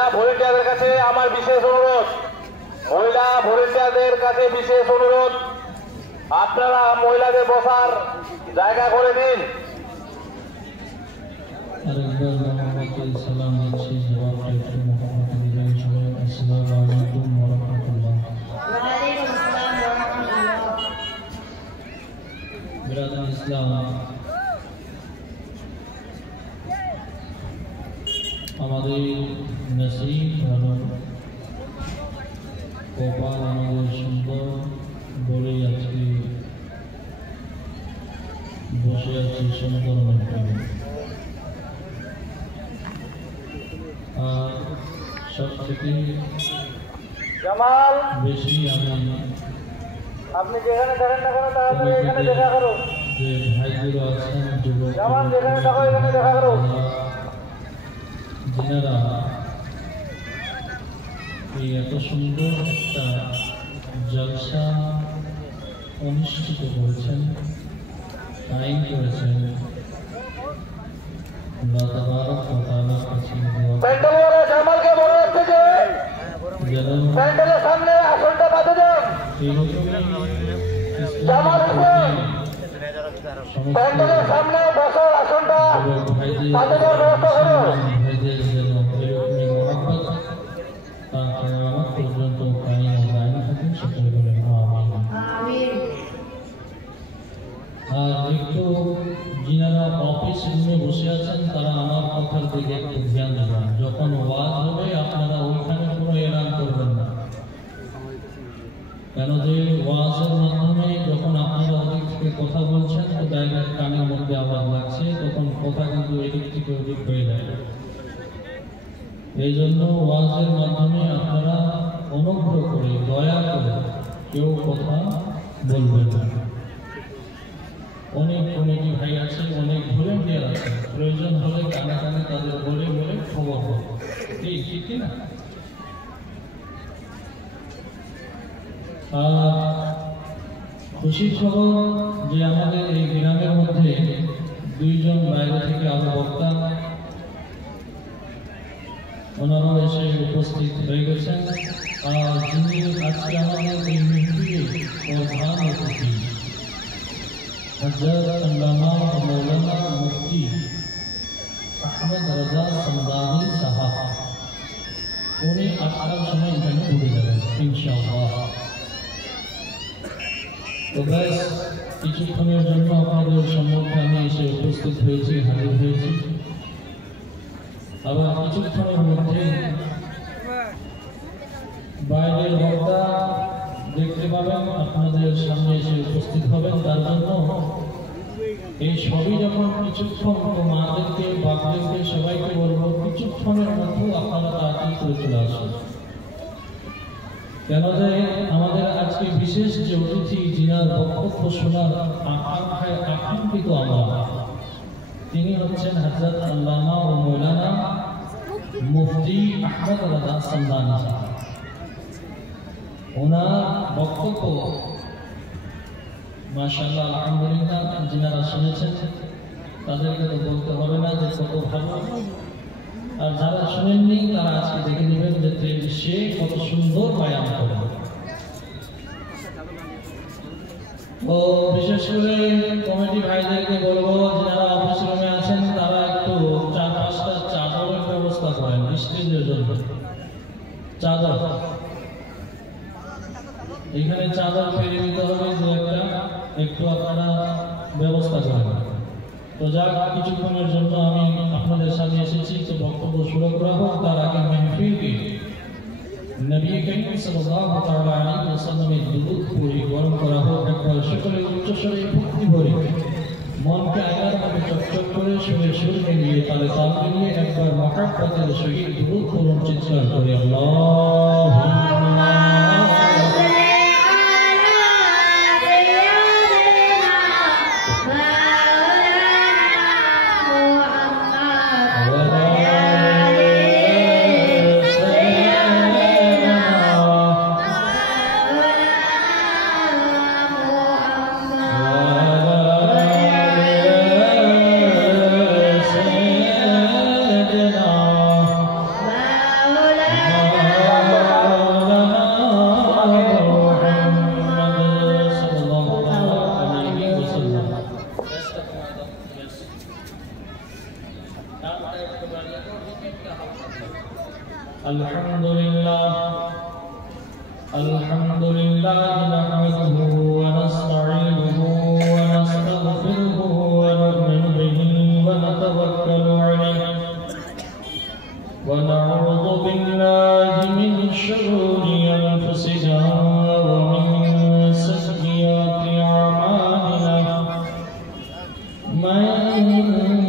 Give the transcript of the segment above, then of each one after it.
মহিলা ভলেন্টিয়ারদের কাছে আমার বিশেষ অনুরোধ, মহিলা ভলেন্টিয়ারদের কাছে বিশেষ অনুরোধ, আপনারা মহিলাদের বসার জায়গা করে দিন। আমাদের নসিব ভালো, কপাল আমাদের সুন্দর বলে আজকে বসে আছি সুন্দর মন্দিরে। আর সব থেকে বেশি আমি আপনি যেখানে দেখেন না কেন তাড়াতাড়ি এখানে দেখা করো, যে ভাইগুলো আছেন যুবক যেখানে দেখো এখানে দেখা করো, যিনারা এই এত সুন্দর একটা জলসা অনুষ্ঠিত করেছেন, আইন করেছেন, আল্লাহ তাবারক ওয়া তাআলার কাছে প্যান্ডেলের জামালকে বলে রাখতে যে প্যান্ডেলের সামনে আসনটা বাঁধে দেন। জামাল হোসেন প্যান্ডেলের সামনে বসার আসনটা বাঁধে দেওয়ার ব্যবস্থা করুন। পর্যন্ত সকলে বলেন আমিন। আর একটু যিনারা অফিস রুমে বসে আছেন তারা আমার কথার দিকে একটু ধ্যান দেবেন। যখন ওয়াজ হবে আপনারা ওইখানে কোনো এলান করবেন না, কেন যে ওয়াজের মাধ্যমে যখন আপনারা ওদিক থেকে কথা বলছেন তো ডাইরেক্ট কানের মধ্যে আওয়াজ লাগছে, তখন কথা কিন্তু এদিক থেকে ওদিক হয়ে যায়। এই জন্য ওয়াজের মাধ্যমে আপনারা অনুগ্রহ করে দয়া করে কেউ কথা বলবেন না। অনেক কমিটি ভাই আছে, অনেক ভলেন্টিয়ার আছে, প্রয়োজন হলে কানে কানে তাদের বলে বলে খবর হবে, ঠিক না? খুশির খবর যে আমাদের এই গ্রামের মধ্যে দুইজন বাইরে থেকে আরো বক্তা ওনারাও এসে উপস্থিত হয়ে গেছেন। আর যিনি আজকে আমাদের এই মিটিংয়ে প্রধান অতিথি হযরত আল্লামা মাওলানা মুফতি আহমদ রাজা সামদানি সাহেব, উনি 8টার সময় এখানে ঢুকে যাবেন ইনশাআল্লাহ। তো ব্যাস কিছুক্ষণের জন্য আপনাদের সম্মুখে আমি এসে উপস্থিত হয়েছি, হাজির হয়েছি। আবার কিছুক্ষণের মধ্যে বাইরের বক্তা দেখতে পাবেন, আপনাদের সামনে এসে উপস্থিত হবেন। তার জন্য এই সবই যখন কিছুক্ষণ মাদেরকে বাপদেরকে সবাইকে বলবো কিছুক্ষণের মধ্যে আপনারা তাড়াতাড়ি করে চলে আসুন, কেন যে আমাদের আজকে বিশেষ যে অতিথি যিনার বক্তব্য শোনার আকাঙ্ক্ষায় আকাঙ্ক্ষিত আমরা, তিনি হচ্ছেন হযরত আল্লামা ও মাওলানা মুফতি আহমদ রাজা সামদানি সাহেব। ওনার বক্তব্য মাশাআল্লাহ আলহামদুলিল্লাহ, যিনারা শুনেছেন তাদেরকে তো বলতে হবে না যে কত ভালো, আর যারা শুনেননি তারা আজকে দেখে নেবেন যে সে কত সুন্দর বয়ান করে। তো বিশেষ করে কমিটি ভাইদেরকে বলবো যারা অফিস রুমে আছেন তারা একটু 4-5টা চাদরের ব্যবস্থা করেন, স্ত্রীদের জন্য চাদর, এখানে চাদর ফেলে দিতে হবে যে একটু আপনারা ব্যবস্থা করেন। তো যাক, কিছুক্ষণের জন্য আমি আপনাদের সামনে এসেছি, তো বক্তব্য শুরু করা হোক। তার আগে মাহফিলকে নবী করিম সাল্লাল্লাহু তাআলা আলাইহি ওয়াসাল্লামের দুরূদ পড়ে গরম করা হোক। একবার সকলে উচ্চস্বরে ভক্তি ভরে মনকে আল্লাহর চকচক করে সুরে সুর মিলিয়ে তালে তাল মিলিয়ে একবার মহব্বতের সহিত দুরূদ পড়ুন চিৎকার করে আল্লাহুম্মা الحمد لله نحمده ونستعينه ونستغفره ونؤمن به ونتوكل عليه ونعوذ بالله من شرور أنفسنا ومن سيئات أعمالنا من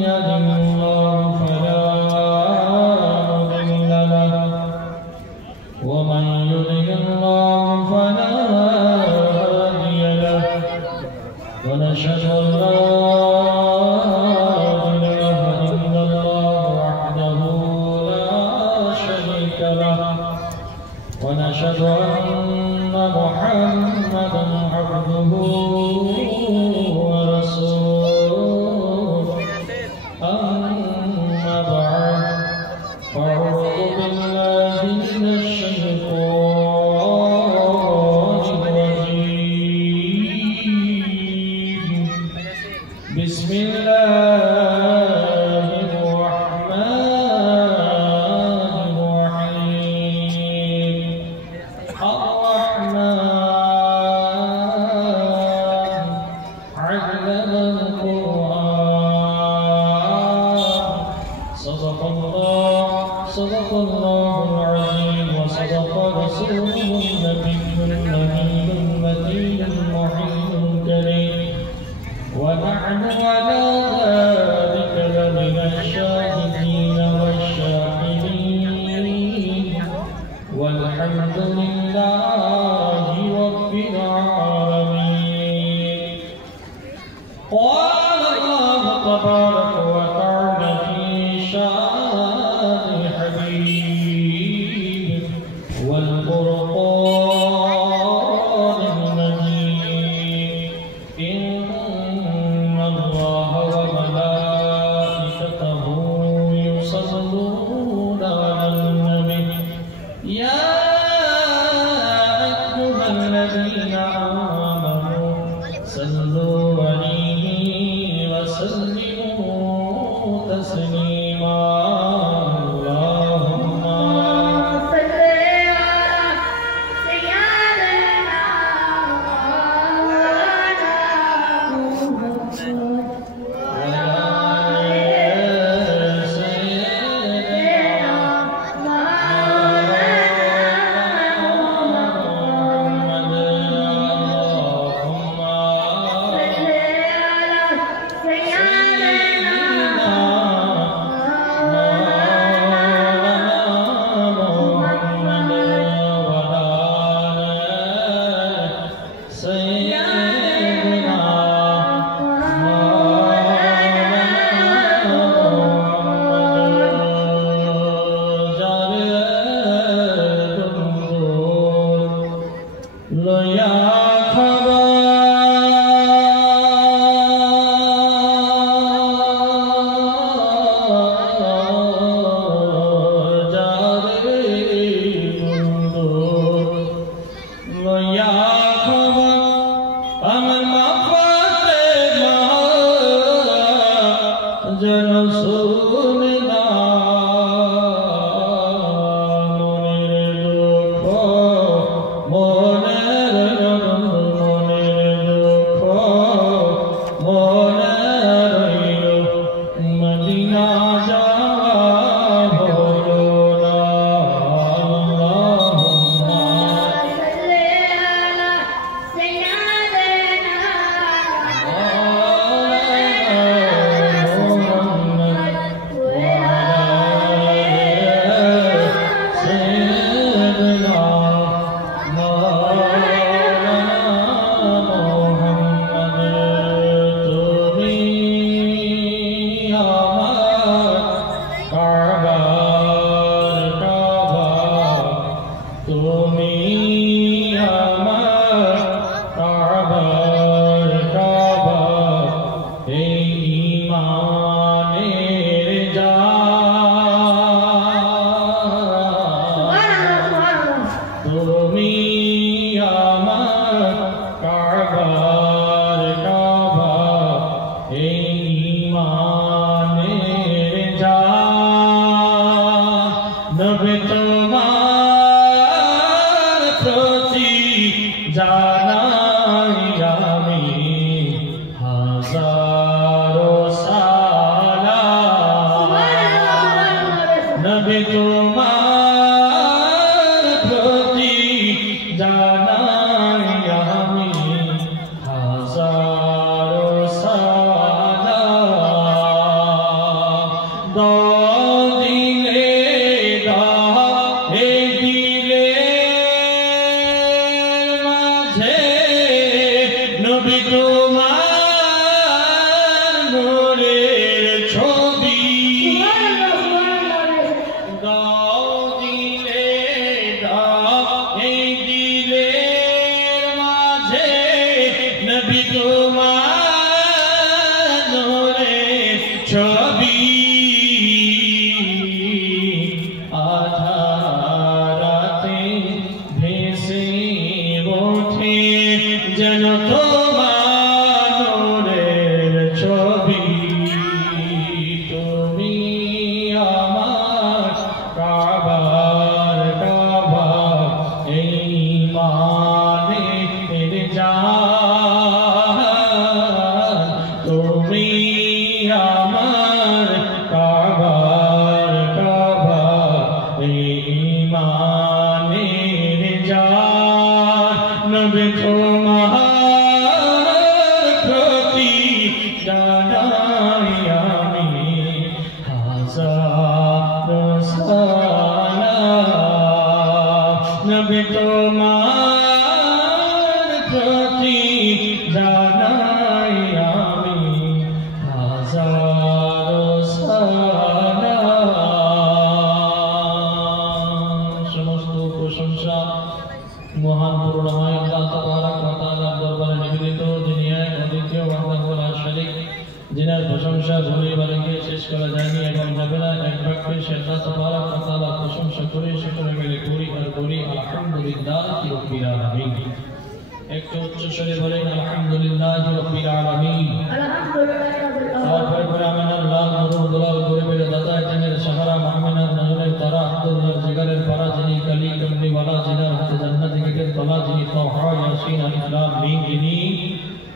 يهده الله فلا مضل له ومن يضلل الله فلا هادي له ونشهد أن لا إله إلا الله وحده لا شريك له ونشهد أن محمدا عبده ورسوله أما بعد فأعوذ بالله من الشيطان الرجيم بسم الله الرحمن الرحيم الرحمن علم القرآن صدق الله العظيم وصدق رسوله النبي المتين المعين الكريم ونحن على ذلك لمن الشاهدين والشاكرين والحمد لله رب العالمين. قال الله تبارك وتعالى في شأن الحبيب والقرآن المجيد إن الله وملائكته يصلون على النبي يا أيها الذين آمنوا صلوا عليه وسلموا تسليما. اللهم صل على سيدنا محمد وعلى سيدنا محمد. নবী তোমার প্রতি জানাই আমি হাজারো সালাম নবী তোমার প্রতি জানাই আমি হাজারো সালাম নবী তোমার নূরের ছবি দাও দিলে দাও এই দিলের মাঝে নবী তোমার নূরের ছবি আধারাতে ভেসে ওঠে যেন নবী তোমার প্রতি জানাই আমি হাজারো সালাম নবী তোমার প্রতি জানাই আমি হাজারো সালাম সমস্ত প্রশংসা মহান করুণাময় আল্লাহ তাবারক ওয়া তাআলার দরবারে নিবেদিত, যিনি এক অদ্বিতীয় ওয়াহদাহু লা শারীক, যিনার প্রশংসা ভুলে বালিকে শেষ করা যায়নি এবং যাবে না। এক বাক্যে সে আল্লাহ তাবারক ওয়া তাআলার প্রশংসা করে সেখানে মিলে করি আর বলি আলহামদুলিল্লাহি রাব্বিল আলামিন। একটু উচ্চ স্বরে বলেন আলহামদুলিল্লাহি রাব্বিল আলামিন। তারপরে পরে আমিনার লাল নূর দুলাল গরিবের দাদা জানের সাহারা মাহমিনার নজরের তারা আব্দুল্লাহর জিগারের পারা, যিনি কালী কমলিওয়ালা, যিনার হাতে জান্নাতি গেটের তলা, যিনি তাহা ইয়াসিন আলিফ লাম মিম, যিনি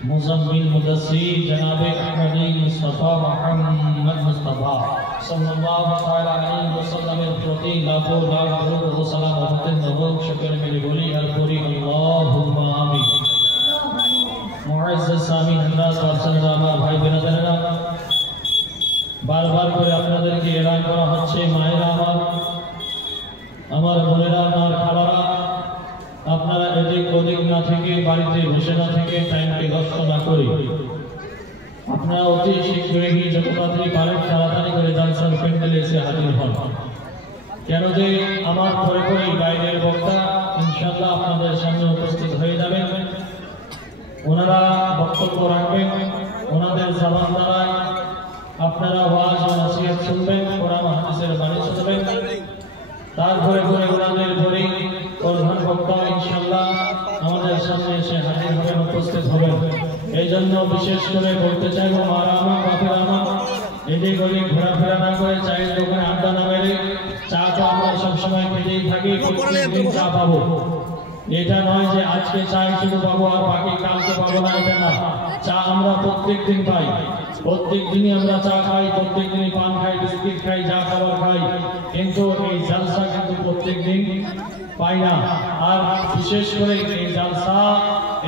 মুজাম্মিল মুদাসসির জনাবে আহমদি মুস্তাফা মুহাম্মদ মুস্তাফা সাল্লাল্লাহু তাআলা আলাইহি ওয়াসাল্লামের প্রতি লাখো লাখ দরুদ ও সালাম হতেন নবক শুকরে মিলে বলি আর করি আল্লাহুম্মা আমিন। মুআজ্জাজ সামিন নাস ওয়াসাল্লাম আমার ভাই বোনেরা, বারবার করে আপনাদেরকে এলান করা হচ্ছে, মায়েরা আমার বোনেরা, আমার খালারা, আপনারা এদিক ওদিক না থেকে, বাড়িতে বসে না থেকে, টাইমকে নষ্ট না করে আপনারা অতি শীঘ্রই যত তাড়াতাড়ি পারেন তাড়াতাড়ি করে জালসার প্যান্ডেলে এসে হাজির হন। কেন যে আমার পরে পরেই বাইরের বক্তা ইনশাআল্লাহ আপনাদের সামনে উপস্থিত হয়ে যাবেন। ওনারা বক্তব্য রাখবেন, ওনাদের জবান দ্বারায় আপনারা ওয়াজ ও নসিহত শুনবেন, কোরআন হাদিসের বাণী শুনবেন। তারপরে পরে ওনাদের পরেই প্রধান বক্তা ইনশাআল্লাহ আমাদের সামনে এসে হাজির হবেন, উপস্থিত হবেন। এই জন্য বিশেষ করে বলতে চাইব, মারা আমার বাপের আমার এদিক ওদিক ঘোরাফেরা না করে, চায়ের দোকানে আড্ডা না মেরে, চা তো আমরা সবসময় খেতেই থাকি, প্রত্যেকদিন চা পাবো। এটা নয় যে আজকে চাই শুধু পাবো আর বাকি কালকে পাবো না, এটা না। চা আমরা প্রত্যেক দিন পাই, প্রত্যেক দিনই আমরা চা খাই, প্রত্যেক দিনই পান খাই, বিস্কিট খাই, যা খাবার খাই, কিন্তু এই জালসা কিন্তু প্রত্যেক দিন পাই না। আর বিশেষ করে এই জালসা,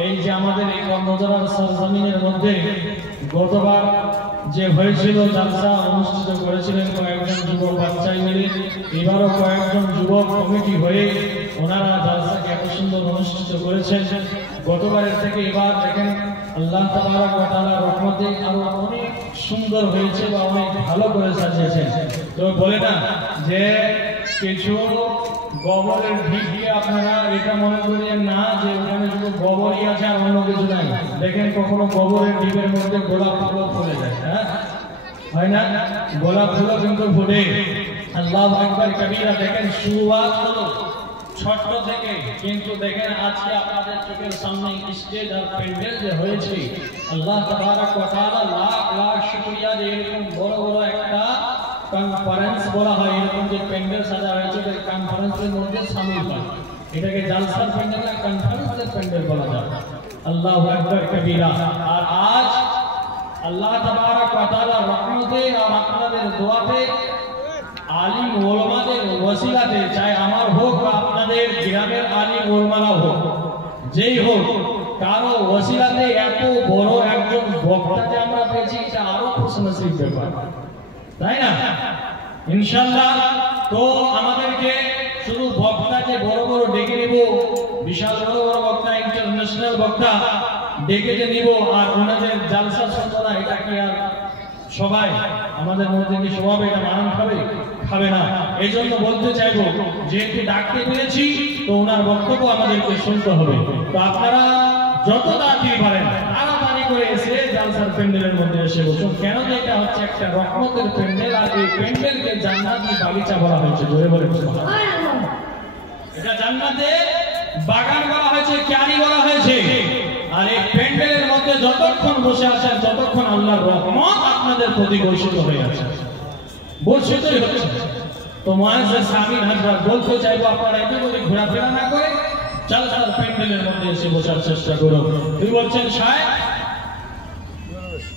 এই যে আমাদের এই কর্মজোড়ার সরজমিনের মধ্যে গতবার যে হয়েছিল জালসা অনুষ্ঠিত করেছিলেন কয়েকজন যুবক বাচ্চাই মিলে, এবারও কয়েকজন যুবক কমিটি হয়ে ওনারা জালসাকে এত সুন্দর অনুষ্ঠিত করেছেন। গতবারের থেকে এবার দেখেন আল্লাহ তাবারক ওয়া তাআলার রহমতে আরো অনেক সুন্দর হয়েছে বা অনেক ভালো করে সাজিয়েছেন। তো বলে না যে কিছু গোবরের ঢিপ দিয়ে আপনারা এটা মনে করিয়েন না যে ওখানে শুধু গোবরই আছে আর অন্য কিছু নাই। দেখেন কখনো গোবরের ঢিপের মধ্যে গোলাপ ফুল ফুলে যায়, হ্যাঁ হয় না? গোলাপ ফুল কিন্তু ফুটে। আল্লাহু আকবার কবীরা। দেখেন শুরুয়াত হলো ছোট্ট থেকে, কিন্তু দেখেন আজকে আপনাদের চোখের সামনে স্টেজ আর প্যান্ডেল যে হয়েছে, আল্লাহ তাবারক ওয়া তাআলা লাখ লাখ শুকরিয়া যে এরকম বড় বড় একটা কনফারেন্স বলা হয়, এরকম যে প্যান্ডেল সাজা হয়েছে এটা কনফারেন্সের মধ্যে শামিল হয়, এটাকে জালসার প্যান্ডেল না কনফারেন্সের প্যান্ডেল বলা যায়। আল্লাহু আকবার কবীরা। আর আজ আল্লাহ তাবারক ওয়া তাআলার রহমতে আর আপনাদের দোয়াতে আলিম ওলামাদের ওসিলাতে, চাই আমার হোক বা আপনাদের গ্রামের আলিম ওলামারা হোক, যেই হোক, কারো ওসিলাতে এত বড় একজন বক্তা যে আমরা পেয়েছি এটা আরো খুশনসিব ব্যাপার, তাই না? ইনশাআল্লাহ। তো আমাদেরকে শুধু বক্তা যে বড় বড় ডেকে নিব, বিশাল বড় বড় বক্তা, ইন্টারন্যাশনাল বক্তা ডেকে যে নিব আর ওনাদের জালসা শুনবো না, এটা কি আর সবাই আমাদের মধ্যে কি স্বভাব এটা মানান খাবে না। এই জন্য বলতে চাইবো, যেহেতু ডাকতে পেরেছি তো ওনার বক্তব্য আমাদেরকে শুনতে হবে। তো আপনারা যত তাড়াতাড়ি পারেন তাড়াতাড়ি করে এসে জালসার প্যান্ডেলের মধ্যে এসে বসুন। কেন যে এটা হচ্ছে একটা রহমতের প্যান্ডেল, আর এই প্যান্ডেলকে জান্নাতি বাগিচা বলা হয়েছে। জোরে বলে এটা জান্নাতের বাগান বলা হয়েছে, ক্যারি বলা হয়েছে। আর এই প্যান্ডেলের মধ্যে যতক্ষণ বসে আছেন ততক্ষণ আল্লাহর রহমত আপনাদের প্রতি বর্ষিত হয়ে আছে, বর্ষিতই হচ্ছে। তো মুআজ্জিজ সামিন হযরত বলতে চাইবো, আপনারা এত করে ঘোরাফেরা না করে জালসার প্যান্ডেলের মধ্যে এসে বসার চেষ্টা করুন। তুই বলছেন শায়েখ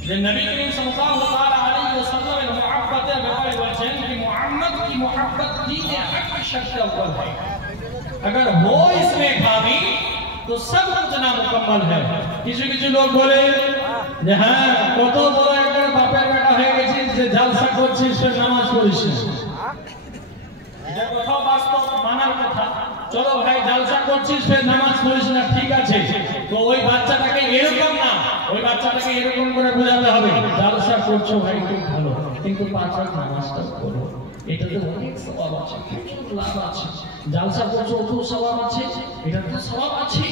যে নবী করিম সাল্লাল্লাহু আলাইহি ওয়াসাল্লামের মুহাব্বতের ব্যাপারে বলছেন कि मोहम्मद की मोहब्बत दीन हक शर्त अव्वल है, अगर हो इसमें खामी तो सब कुछ नामुकम्मल है। কিছু কিছু লোক বলে যে হ্যাঁ কত বড় একটা বাপের বেটা হয়ে গেছিস যে জালসা করছিস সে নামাজ পড়িস না। এটা কথা বাস্তব মানার কথা। চলো ভাই জালসা করছিস ফের নামাজ পড়িস না, ঠিক আছে। তো ওই বাচ্চাটাকে এরকম না, ওই বাচ্চাটাকে এরকম করে বোঝাতে হবে, জালসা করছো ভাই খুব ভালো, কিন্তু 5 ওয়াক্ত নামাজটা পড়ো, এটাতে অনেক সওয়াব আছে, প্রচুর লাভ আছে। জালসা করছো অত সওয়াব আছে, এটাতে সওয়াব আছে,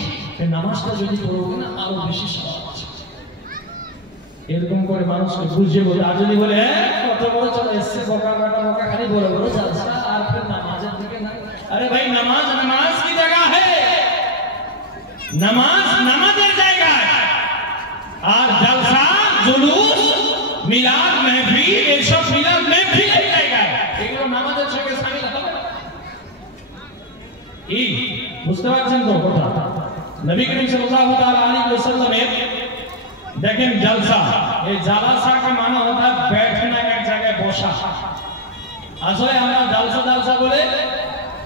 এই নামাজটা যদি পড়ো না আরো বেশি সওয়াব আছে। এরকম করে মানুষকে বুঝিয়ে বলে। আর যদি বলে হ্যাঁ কত বড় চলে এসছে বকা খালি বড় বড় জালসা আর ফির নামাজের দিকে না, अरे भाई नमाज नमाज की जगह है, नमाज नमाजेर জায়গা, আর জলসা জুলুস মিলাদ মাহফিল এসব মিলাদ মাহফিলের জায়গা, এগুলো নামাজের সঙ্গে শামিল হবে না। এই বুঝতে পারছেন তো কথা? নবী করিম সাল্লাল্লাহু তাআলা আলাইহি ওয়াসাল্লামের দেখেন জলসা, এই জালসা का माना होता है बैठना, एक जगह বসা। আসলে আমরা জালসা বলে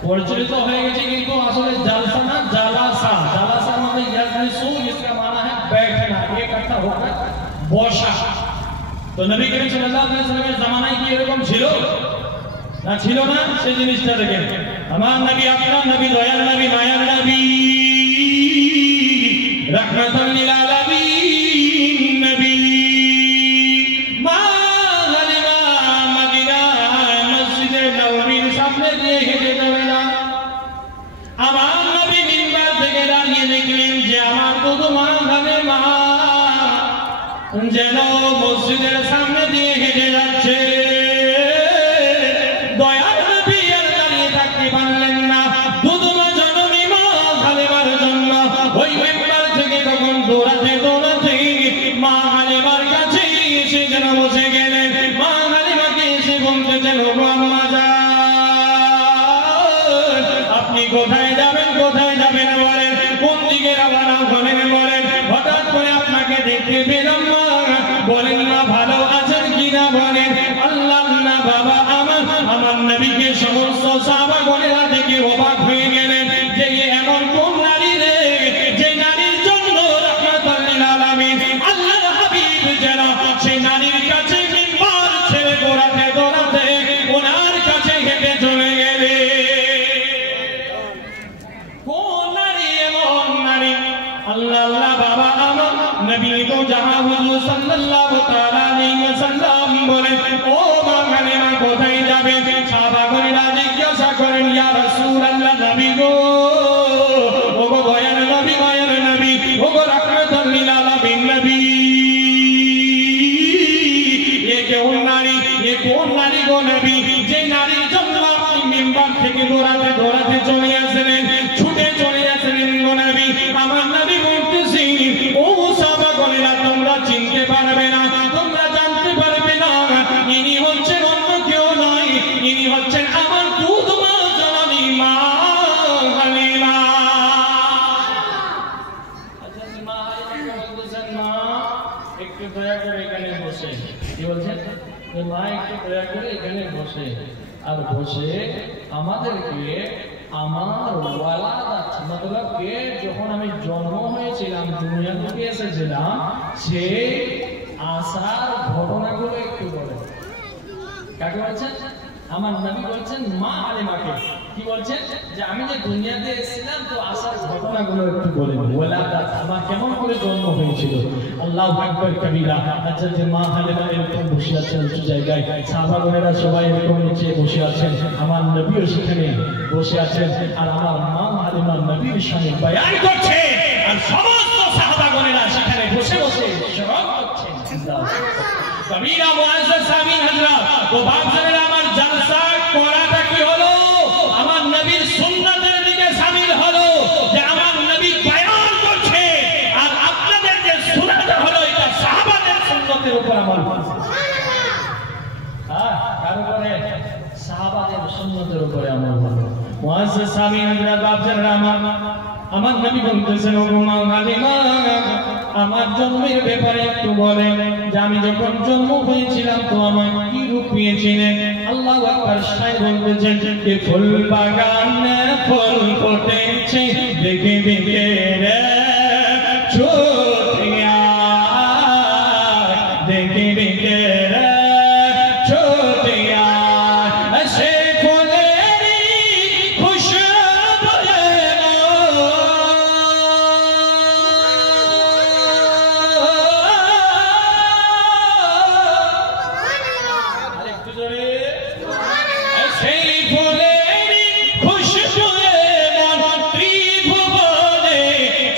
পরিচিত হয়ে গেছে, কিন্তু আসলে জালসা না জালাসা, জালাসা মানে ইয়াজলিসু, इसका माना है बैठना, इकट्ठा होकर বসা। তো নবী করিম সাল্লাল্লাহু আলাইহি ওয়াসাল্লামের জামানায় কি এরকম ছিল না? ছিল না? সেই জিনিসটা দেখেন। আমার নবী, আপনার নবী, দয়াল নবী, মায়ার নবী, রাহমাতুল লিল আলামিন নবী, মা হালিমা মদিনা মসজিদে নববীর সামনে দিয়ে হেঁটে যাবেন। আমার নবী মিম্বার থেকে দাঁড়িয়ে দেখলেন যে আমার দুধ মা হালিমা যেন মসজিদের সামনে দিয়ে হেঁটে যাচ্ছে। দয়াল নবী আর দাঁড়িয়ে থাকতে পারলেন না, দুধ মা জননী মা হালিমার জন্য ওই মিম্বার থেকে তখন দৌড়াতে দৌড়াতে মা হালিমার কাছে এসে যেন বসে গেলেন। মা হালিমাকে এসে বলতেছেন, ও আম্মা জান, আপনি কোথায় যাবেন বলেন, কোন দিকে রওনা হবেন বলেন। হঠাৎ করে আপনাকে দেখতে পেলাম মা, বলেন না ভালো আছেন কিনা বলেন। আল্লাহ না বাবা, আমার নবীকে সমস্ত সাহাবাগণেরা দেখে অবাক হয়ে গেলেন যে এমন কোন নারী রে, যে নারীর জন্য রাহমাতুল লিল আলামিন আল্লাহর হাবিব যেন সেই নারীর কাছে মিম্বার ছেড়ে দৌড়াতে দৌড়াতে ওনার কাছে হেঁটে চলে গেলে। কোন নারী এমন নারী? আল্লাহ বাবা, আমার নবী তো জাহা হুজুর সাল্লাল্লাহু তাআলা আলাইহি ওয়াসাল্লাম বলেন, ও মা হালিমা কোথায় যাবে? সাহাবাগণেরা জিজ্ঞাসা করেন, ইয়া রাসূলুল্লাহ, নবী গো, ও গো দয়ার নবী, মায়ের নবী, ও গো রাহমাতুল লিল আলামিন নবী, এ কোন নারী গো নবী, যে নারীর জন্য আপনি মিম্বার থেকে দৌড়াতে দৌড়াতে চলে আসলেন, ছুটে চলে আসলেন গো নবী। আমার নবী বলতেছি, ও সাহাবাগণেরা তোমরা চিনতে পারবে না, তোমরা জানতে পারবে না, ইনি হচ্ছেন অন্য কেউ নয়, ইনি হচ্ছেন আমার দয়া করে এখানে বসে আর বসে আমাদেরকে আমার ওয়ালাদাত মতলব কে যখন আমি জন্ম হয়েছিলাম দুনিয়া থেকে এসেছিলাম সেই আসার ঘটনাগুলো একটু বলেন। কাকে বলছেন? আমার নবী বলছেন মা আলিমাকে। কি বলছেন? যে আমি যে দুনিয়াতে এসেছিলাম তো আসার ঘটনাগুলো একটু বলেন। ওয়ালাদাত আমার কেমন করে জন্ম হয়েছিল। আল্লাহু আকবার কবিরা। আচ্ছা, যে মা আলিমা এরকম বসে আছেন উঁচু জায়গায়, সাহাবাগণেরা সবাই এরকম নিচে বসে আছেন, আমার নবীও সেখানে বসে আছেন, আর আমার মা আলিমা নবীর সামনে বয়ান করছে, আর সমস্ত সাহাবাগণেরা সেখানে বসে বসে শ্রবণ করছেন। কবিরা মুআজ্জাজ সামিন হযরত তো বাপজানেরা আমার জলসা করাটা কি হলো? আমার নবীর সুন্নাতের দিকে শামিল হলো, যে আমার নবী বয়ান করছে আর আপনাদের যে শোনাটা হলো এটা সাহাবাদের সুন্নতের উপর আমল। হ্যাঁ, কার উপরে? সাহাবাদের সুন্নতের উপরে আমল হলো। মুআজ্জাজ সামিন হযরত বাপজানেরা আমার নবী বলতেছেন, ও মা আলিমা আমার জন্মের ব্যাপারে একটু বলেন, যে আমি যখন জন্ম হয়েছিলাম তো আমার কি রূপ পেয়েছিলেন? আল্লাহু আকবার। শায় বলতেছেন যে ফুল বাগানে ফুল ফুটেছে দেখে দেখে রে ছোটিয়া, দেখে দেখে রে ছোটিয়া, সে ফুলেরই খুশবু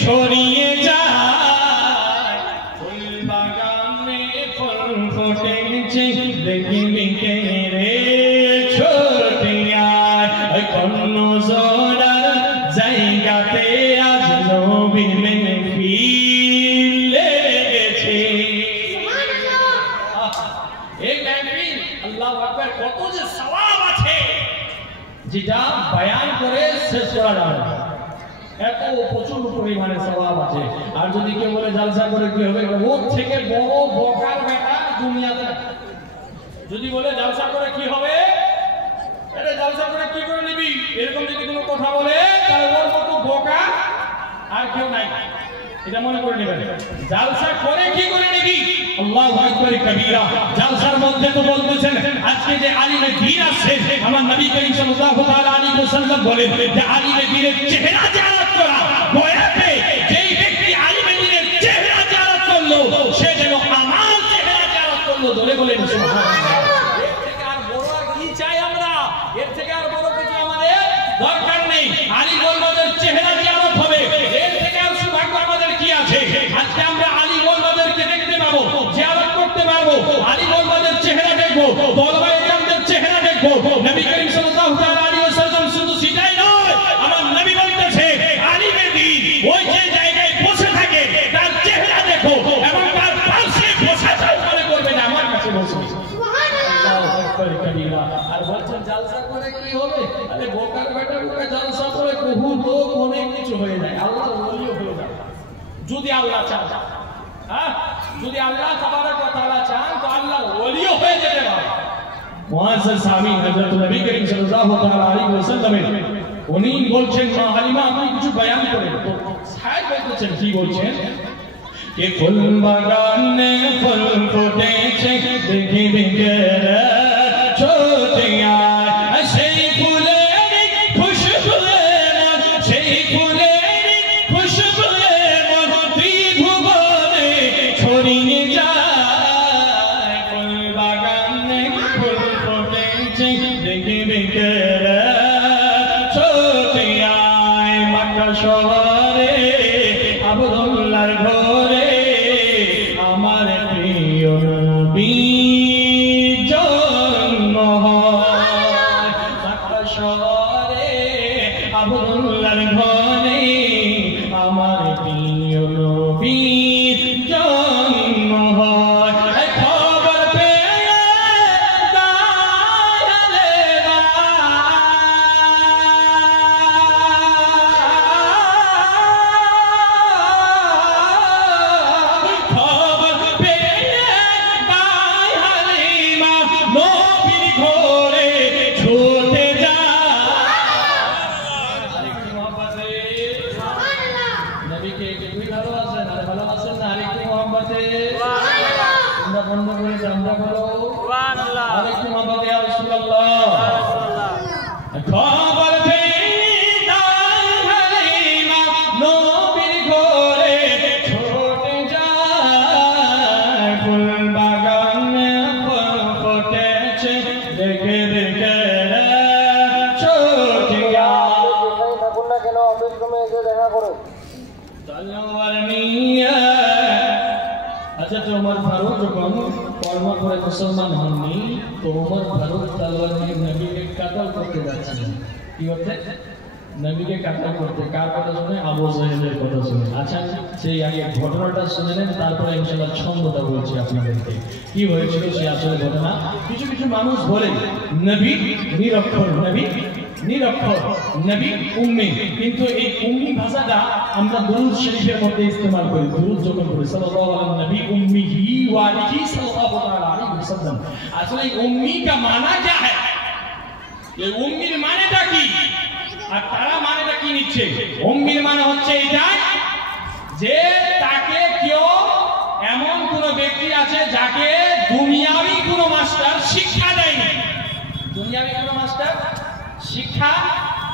ছড়িয়ে যায়। ফুল বাগানে ফুল ফুটেছে দেখি দেখে রে ছোটিয়া, কোন জোড়ার জায়গাতে আজ নবীর মেহফিল লেগেছে। এই মেহফিল আল্লাহু আকবার, কত যে সওয়াব আছে যেটা বয়ান করে শেষ করা যাবে না, এত প্রচুর পরিমাণে সওয়াব আছে। আর যদি কেউ বলে জলসা করে কি হবে, ওর থেকে বড় বকার বেটা দুনিয়াতে। যদি বলে জলসা করে কি হবে, এটা জলসা করে কি করে নিবি, এরকম যদি কোনো কথা বলে তাহলে ওর মতো বোকা আর কেউ নাই, এটা মনে করে নেবেন। জলসা করে কি করে নিবি? আল্লাহু আকবার কবীরা। জলসার মধ্যে তো বলতেছেন আজকে যে আলিমে দ্বীন আছে, আমার নবী করিম সাল্লাল্লাহু তাআলা আলাইহি ওয়াসাল্লাম বলেন যে আলিমে দ্বীনের চেহারা জিয়ারত করা, বয়াতে যেই ব্যক্তি আলিমে দ্বীনের চেহারা জিয়ারত করলো সে যেন আমার চেহারা জিয়ারত করলো। ধরে বলেন সুবহানাল্লাহ। এর থেকে আর বড় আর কি চাই আমরা? এর থেকে আর বড় কিছু আমাদের দরকার নেই। আলী মোহাম্মদের চেহারা জিয়ারত হবে, এর থেকে আর সৌভাগ্য আমাদের কি আছে? আজকে আমরা আলী মোহাম্মদকে দেখতে পাবো, জিয়ারত করতে পারবো, আলী মোহাম্মদের চেহারা দেখবো, দরবারে জামদের চেহারা দেখবো। নবী করিম সাল্লাল্লাহু তাআলা আলাইহি ওয়াসাল্লাম শুধু সেটাই নয়, আমার নবী বলতেছে আলীমে দ্বীন ওই যে জায়গায় বসে থাকে তার চেহারা দেখো এবং তার পাশে বসে মনে করবে যে আমার কাছে বসে। আল্লাহু আকবার কবীরা। আর বলছেন জলসা করে কি হবে? আরে বোকার বেটা বোকা জলসা করে বহু লোক অনেক কিছু হয়ে যায়, আল্লাহর ওলি হয়ে যায় যদি আল্লাহ চান। হ্যাঁ, যদি আল্লাহ তাবারক ওয়া তাআলা চান তো আল্লাহর ওলিও হয়ে যেতে পারে। মুআজ্জাজ সামিন হযরত নবী করিম সাল্লাল্লাহু তাআলা আলাইহি ওয়াসাল্লাম উনি বলছেন মা হালিমা আপনি কিছু বয়ান করেন। তো সাহেব বলছেন কি বলছেন? कि फुल बागाने फल फुटेছে দেখি দেখে ছোটিয়া, সেই ফুলের খুশবুয়ে মন, সেই ফুলের খুশবুয়ে মন ত্রিভুবনে ছড়িয়ে যায়। ফুল বাগানে ফুল ফুটেছে দেখি দেখে ছোটিয়া, মক্কা শহরে আব্দুল্লাহর ঘরে আমার প্রিয় নবী জন্ম হয়। মক্কা শহরে আব্দুল্লাহর ঘরে আমার প্রিয় নবী জন্ম হয়। খবর পেয়ে দয়ালেরা খবর পেয়ে দান হালিমা নবীর ঘরে ছোটে যায়, ফুল বাগানে ফুল ফুটেছে দেখে দেখে ছোটে যায়। থাকুন না কেন অফিস রুমে এসে দেখা করুন। তলোয়ার নিয়ে আচ্ছা, তো ওমর ফারুক যখন কলমা পড়ে মুসলমান হননি, তো ওমর ফারুক তলোয়ার নিয়ে নবীকে কাতল করতে যাচ্ছিলেন। কি করতে? নবীকে কাতল করতে। কার কথা শুনে? আবু জাহেলের কথা শুনে। আচ্ছা, সেই আগে ঘটনাটা শুনে নেন, তারপরে ইনশাআল্লাহ ছন্দটা বলছি আপনাদেরকে কি হয়েছিল সে আসলে ঘটনা। কিছু কিছু মানুষ বলে নবী নিরক্ষর, নবী নিরক্ষর, নবী উম্মি, কিন্তু এই উম্মি ভাষাটা আমরা দুরূদ শরীফের মধ্যে ইস্তেমাল করি। দুরূদ যখন করি সাল্লাল্লাহু আলাইহি নবী উম্মিহি ওয়া আলিহি সাল্লাল্লাহু আলাইহি ওয়াসাল্লাম, আসলে এই উম্মি का माना क्या है? এই উম্মির মানেটা কি আর তারা মানেটা কি নিচ্ছে? উম্মির মানে হচ্ছে এটা যে তাকে কেউ এমন কোন ব্যক্তি আছে যাকে দুনিয়াবি কোন মাস্টার শিক্ষা দেয়নি, দুনিয়াবি কোন মাস্টার শিক্ষা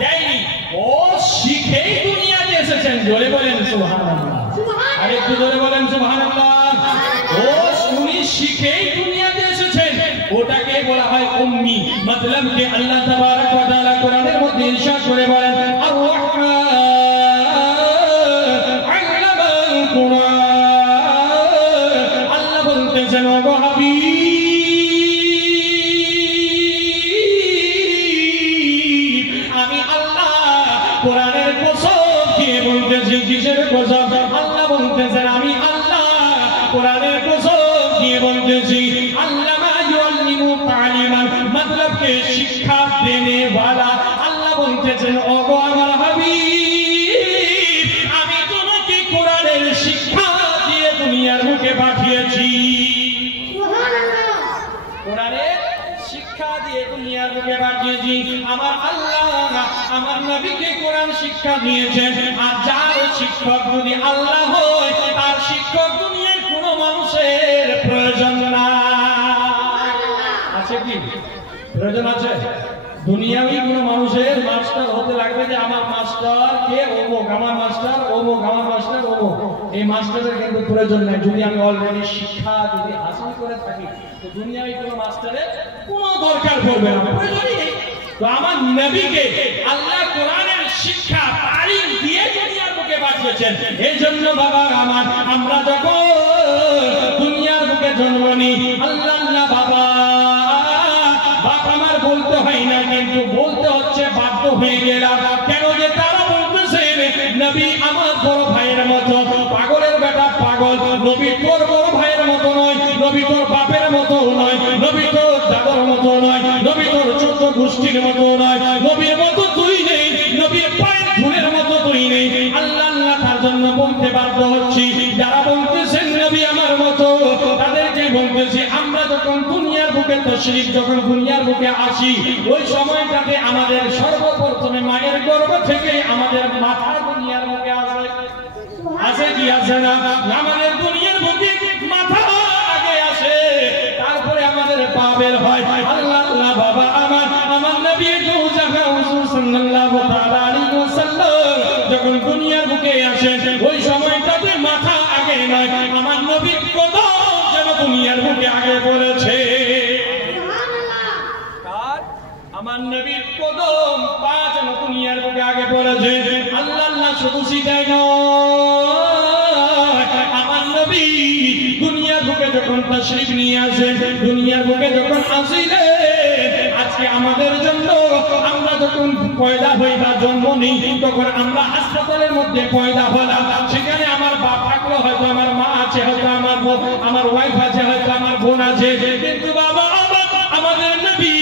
দেয়নি, ও শিখেই দুনিয়াতে এসেছেন। জোরে বলেন সুবহানাল্লাহ, আর একটু জোরে বলেন সুবহানাল্লাহ। ও উনি শিখেই দুনিয়াতে এসেছেন, ওটাকে বলা হয় উম্মি। मतलब कि अल्लाह तबारक व तआला कुराনের মধ্যে ইরশাদ করে বলেন আর রহমান আল্লামাল কুরআন, আল্লাহ বলতেছেন ও হাবিব, আমি আল্লাহ কোরআনের কসম দিয়ে বলতেছি। কিসের কসম? আল্লাহ বলতেছেন আমি আল্লাহ কোরআনের কসম দিয়ে বলতেছি। আল্লামা ইউআল্লিমু তালিমান, मतलब के শিক্ষা দেনে वाला। আল্লাহ বলতেছেন ও গো আমার হাবিব, আমি তোমাকে কোরআনের শিক্ষা দিয়ে দুনিয়ার মুখে পাঠিয়েছি। সুবহানাল্লাহ, কোরআনের শিক্ষা দিয়ে দুনিয়ার মুখে পাঠিয়েছি। আমার আল্লাহ আমার নবীকে কোরআন শিক্ষা দিয়েছেন। আর যার শিক্ষক যদি আল্লাহ হয়, তার শিক্ষক দুনিয়ার কোনো মানুষের প্রয়োজন না। আছে কি প্রয়োজন? আছে। দুনিয়াবি কোনো মানুষের মাস্টার হতে লাগবে যে আমার মাস্টার কে অমুক, আমার মাস্টার অমুক, আমার মাস্টার অমুক, এই মাস্টারের কিন্তু প্রয়োজন নাই। যদি আমি অলরেডি শিক্ষা যদি হাসিল করে থাকি, তো দুনিয়াবি কোনো মাস্টারের কোনো দরকার পড়বে না, প্রয়োজনই নেই। তো আমার নবীকে আল্লাহ কোরআনের শিক্ষা তালিম দিয়ে দুনিয়ার বুকে পাঠিয়েছেন। এই জন্য বাবা আমার, আমরা যখন দুনিয়ার বুকে জন্ম নিই, আল্লাহ আল্লাহ বাবা বাপ আমার বলতে হয় না, কিন্তু বলতে হচ্ছে বাধ্য হয়ে গেলাম। কেন? যে তারা বলতেছে নবী আমার বড় ভাইয়ের মতো। পাগলের বেটা পাগল, নবী তোর বড় ভাইয়ের মতো নয়, নবী তোর বাপের মতো নয়, নবী তোর দাদার মতো নয়, নবী তোর চোদ্দ গোষ্ঠীর মতো নয়, নবীর মতো তুই নেই, নবীর পায়ের ধুলের মতো তুই নেই। আল্লাহ আল্লাহ তার জন্য বলতে বাধ্য হচ্ছি। যারা বলতেছেন নবী আমার মতো, তাদেরকে বলতেছি আমরা যখন দুনিয়ার বুকে তশরিফ, যখন দুনিয়ার বুকে আসি, ওই সময়টাতে আমাদের সর্বপ্রথমে মায়ের গর্ভ থেকে আমাদের মাথা দুনিয়ার বুকে আসে। আসে কি আসে না? আমাদের দুনিয়ার বুকে মাথা আগে আসে, তারপরে আমাদের পা বের হয়। আল্লাহ আল্লাহ বাবা আমার, আমার নবী হুজুর সাল্লাল্লাহু তাআলা আলাইহি ওয়াসাল্লাম যখন দুনিয়ার বুকে আসেন, ওই সময়টাতে মাথা আগে নয়, আমার নবীর কদম যেন দুনিয়ার বুকে আগে পড়েছে। আমার নবীর কদম পা যেন দুনিয়ার বুকে আগে পড়েছে। আল্লাহ আল্লাহ শুধু সিটাই নয়, আমার নবী দুনিয়ার বুকে যখন তাশরীফ নিয়ে আসেন, দুনিয়ার বুকে যখন আসিলেন, আজকে আমাদের জন্য আমরা যখন পয়দা হই বা জন্ম নিই, তখন আমরা হাসপাতালের মধ্যে পয়দা হলাম। সেখানে আমার বাপ থাকলো, হয়তো আমার মা আছে, হয়তো আমার ওয়াইফ আছে, হয়তো আমার বোন আছে, কিন্তু বাবা আমাদের নবী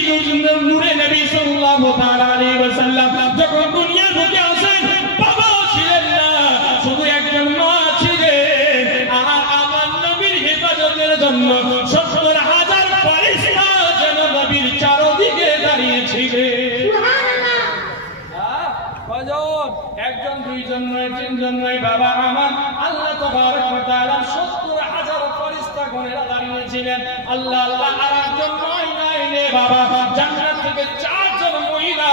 নূরে নবী সাল্লাল্লাহু তাআলা আলাইহি ওয়াসাল্লাম যখন দুনিয়ার বুকে আসেন, বাবা ছিলেন না, শুধু একজন মা ছিলেন। আর আমার নবীর হেফাজতের জন্য ৭০,০০০ ফেরেশতা যেন নবীর চারদিকে দাঁড়িয়ে ছিলেন। সুবহানাল্লাহ। কয়জন? একজন, দুইজন নয়, তিনজন নয় বাবা আমার, আল্লাহ তাবারক ওয়া তাআলা ৭০,০০০ ফেরেশতা গণেরা দাঁড়িয়ে ছিলেন। আল্লাহ আল্লাহ আর একজন নয় বাবা, জান্নাত থেকে ৪ জন মহিলা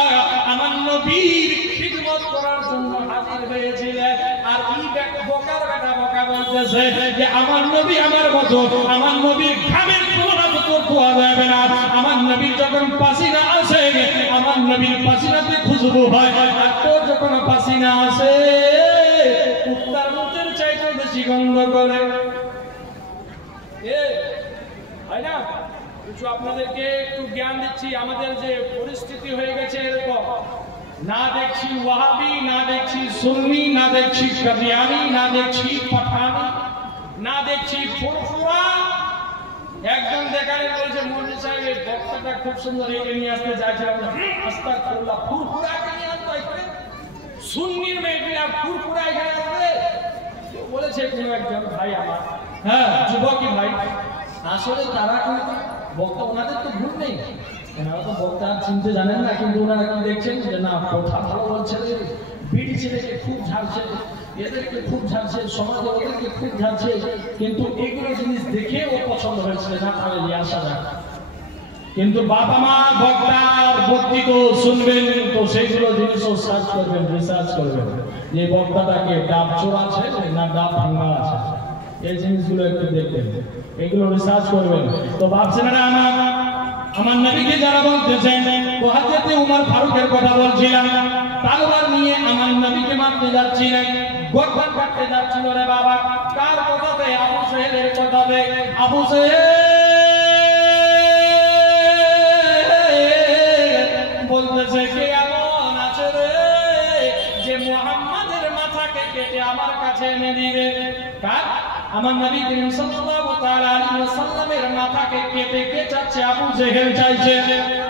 নবীর খিদমত করার জন্য হাজির হয়েছিলেন। আর এই বোকার বেটা বোকা বলতেছে যে আমার নবী আমার মতো, আমার নবীর ঘামের তুলনা তো পাওয়া যাবে না। আমার নবীর যখন পাসিনা আসে, আমার নবীর পাসিনাতে খুশবু হয়, আর তোর যখন পাসিনা আসে কুত্তার মুখের চাইতে বেশি গন্ধ করে। হয় না? কিছু আপনাদেরকে একটু জ্ঞান দিচ্ছি। আমাদের যে পরিস্থিতি হয়ে গেছে এরকম, না দেখছি ওয়াহাবি, না দেখছি সুন্নি, না দেখছি কাদিয়ানি, না দেখছি পাঠানি, না দেখছি ফুরফুরা। একজন দেখালে বলছে মৌলভী সাহেব এই বক্তাটা খুব সুন্দর, একে নিয়ে আসতে চাইছিলাম, আস্তাগফিরুল্লাহ, ফুরফুরাকে নিয়ে আসতে হয়, সুন্নির মেয়েগুলা ফুরফুরা এখানে আসবে। বলেছে কোনো একজন ভাই আমার, হ্যাঁ যুবকই ভাই, আসলে তারা কিন্তু বক্তা, ওনাদের তো ভুল নেই, ওনারা তো বক্তা চিনতে জানেন না, কিন্তু ওনারা কি দেখছেন যে না কথা ভালো বলছে, বিড়ি ছেলেকে খুব ঝাড়ছে, এদেরকে খুব ঝাড়ছে, সমাজে ওদেরকে খুব ঝাড়ছে, কিন্তু এগুলো জিনিস দেখে ও পছন্দ হয়েছিল না, তাহলে নিয়ে আসা যায়। কিন্তু বাবা মা বক্তার বক্তৃত শুনবেন তো সেইগুলো জিনিসও সার্চ করবেন, রিসার্চ করবেন, যে বক্তাটাকে ডাব চোরা আছে না ডাব ভাঙা আছে, এই জিনিসগুলো একটু দেখবেন, এগুলো রিসার্চ করবেন। তো ভাবছেন না আমার নবীকে যারা বলতেছেন, ও হযরত উমর ফারুকের কথা বলছিলাম, তলোয়ার নিয়ে আমার নবীকে মারতে যাচ্ছিলেন, গর্দান কাটতে যাচ্ছিল রে বাবা, কার কথাতে? আবু সেহেলের কথাতে। আবু সেহেল বলতেছে কে এমন আছে রে যে মুহাম্মাদের মাথাকে কেটে আমার কাছে এনে দিবে? কার? আমার নবী করিম সাল্লাল্লাহু তাআলা আলাইহি ওয়াসাল্লামের মাথাকে কেটে কে চাচ্ছে? আবু জেহেল চাইছে।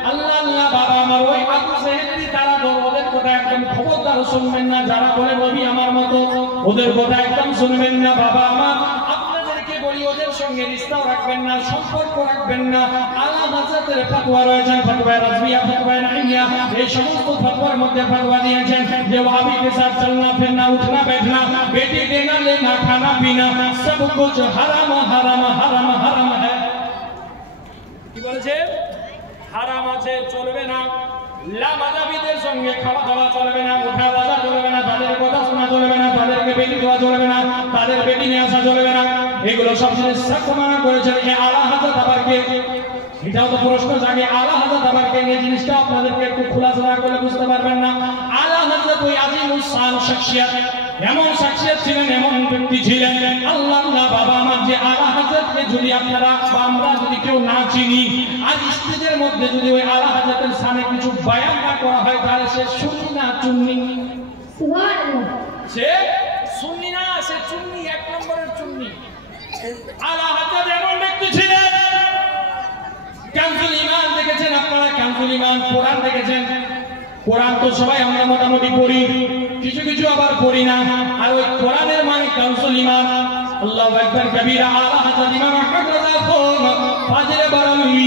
আল্লাহ আল্লাহ বাবা আমার ওই আবু জেহেলই তারা ওদের কথা একদম খবরদার শুনবেন না, যারা বলে নবী আমার মতো ওদের কথা একদম শুনবেন না বাবা আমার। আপনাদেরকে বলি ওদের সঙ্গে রিশতাও রাখবেন না, সম্পর্ক রাখবেন না। আল্লাহ হযরতের ফতোয়া রয়েছে, ফতোয়া রাজবিয়া, ফতোয়া নাইমিয়া, এই সমস্ত ফতোয়ার মধ্যে ফতোয়া দিয়েছেন যে ওয়াহাবি के साथ चलना फिरना, उठना बैठना, बेटी देना लेना, खाना पीना, सब कुछ हराम हराम हराम हराम है। কি বলেছে? হারাম আছে, চলবে না। লামাজাবিদের সঙ্গে খাওয়া দাওয়া চলবে না, উঠা বসা চলবে না, তাদের কথা শোনা চলবে না, তাদেরকে বেটি দেওয়া চলবে না, তাদের বেটি নিয়ে আসা চলবে না, এগুলো সব জিনিস সখ্ত মানা করেছেন। এই আলা হযরত আবারকে, এটাও তো প্রশ্ন জাগে, আলা হযরত আবারকে এই জিনিসটা আপনাদেরকে একটু খোলাসা না করলে বুঝতে পারবেন না। আলা হযরত ওই আজিমুস শান শখসিয়ত, এমন শখসিয়ত ছিলেন, এমন ব্যক্তি ছিলেন, আল্লাহ আল্লাহ বাবা আমার, যে আলা হযরতকে যদি আপনারা বা আমরা যদি কেউ না চিনি, আজ স্টেজের মধ্যে যদি ওই আলা হযরতের শানে কিছু বয়ান না করা হয়, তাহলে সে সুন্নি না চুন্নি? সুবহানাল্লাহ, সে সুন্নি না, সে চুন্নি, এক নম্বরের চুন্নি। আলা হযরত এমন ব্যক্তি ছিলেন। কানজুল ঈমান দেখেছেন আপনারা? কানজুল ঈমান কোরআন দেখেছেন? কোরআন তো সবাই আমরা মোটামুটি পড়ি, কিছু কিছু আবার পড়ি না। আর ওই কোরআনের মানে কানজুল ঈমান। আল্লাহু আকবার কবীরা। আলা হযরত ইমাম আহমদ রাদিয়াল্লাহু ফাজরে বারাউই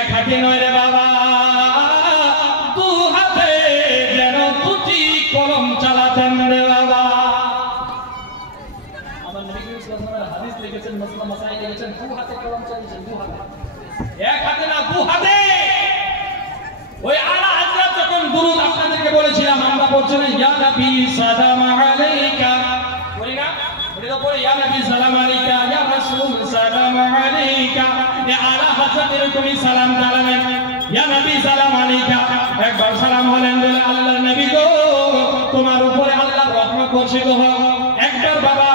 এক হাতে নয় রে বাবা, দু হাতে যেন দুটি কলম চালাতেন রে বাবা। আমার নবী সাল্লাল্লাহু আলাইহি ওয়াসাল্লাম হাদিস লিখেছেন, মাসলা মাসাইল লিখেছেন, দু হাতে কলম চালিয়েছেন, দু হাতে, এক হাতে না, দু হাতে। ওই আলা হযরত যখন দুরূদ আপনাদেরকে বলেছিলাম, আমরা পড়ছিলাম ইয়া নবী সালাম আলাইকা, বলি না? এটা তো পড়ে ইয়া নবী সালাম আলাইকা, ইয়া রাসূল সালাম আলাইকা। এ আলা হযরত এরকমই সালাম জানাবেন, ইয়া নবী সালাম আলাইকা। একবার সালাম হলেন, বলে আল্লাহর নবী গো, তোমার উপরে আল্লাহর রহমত বর্ষিত হোক। একবার বাবা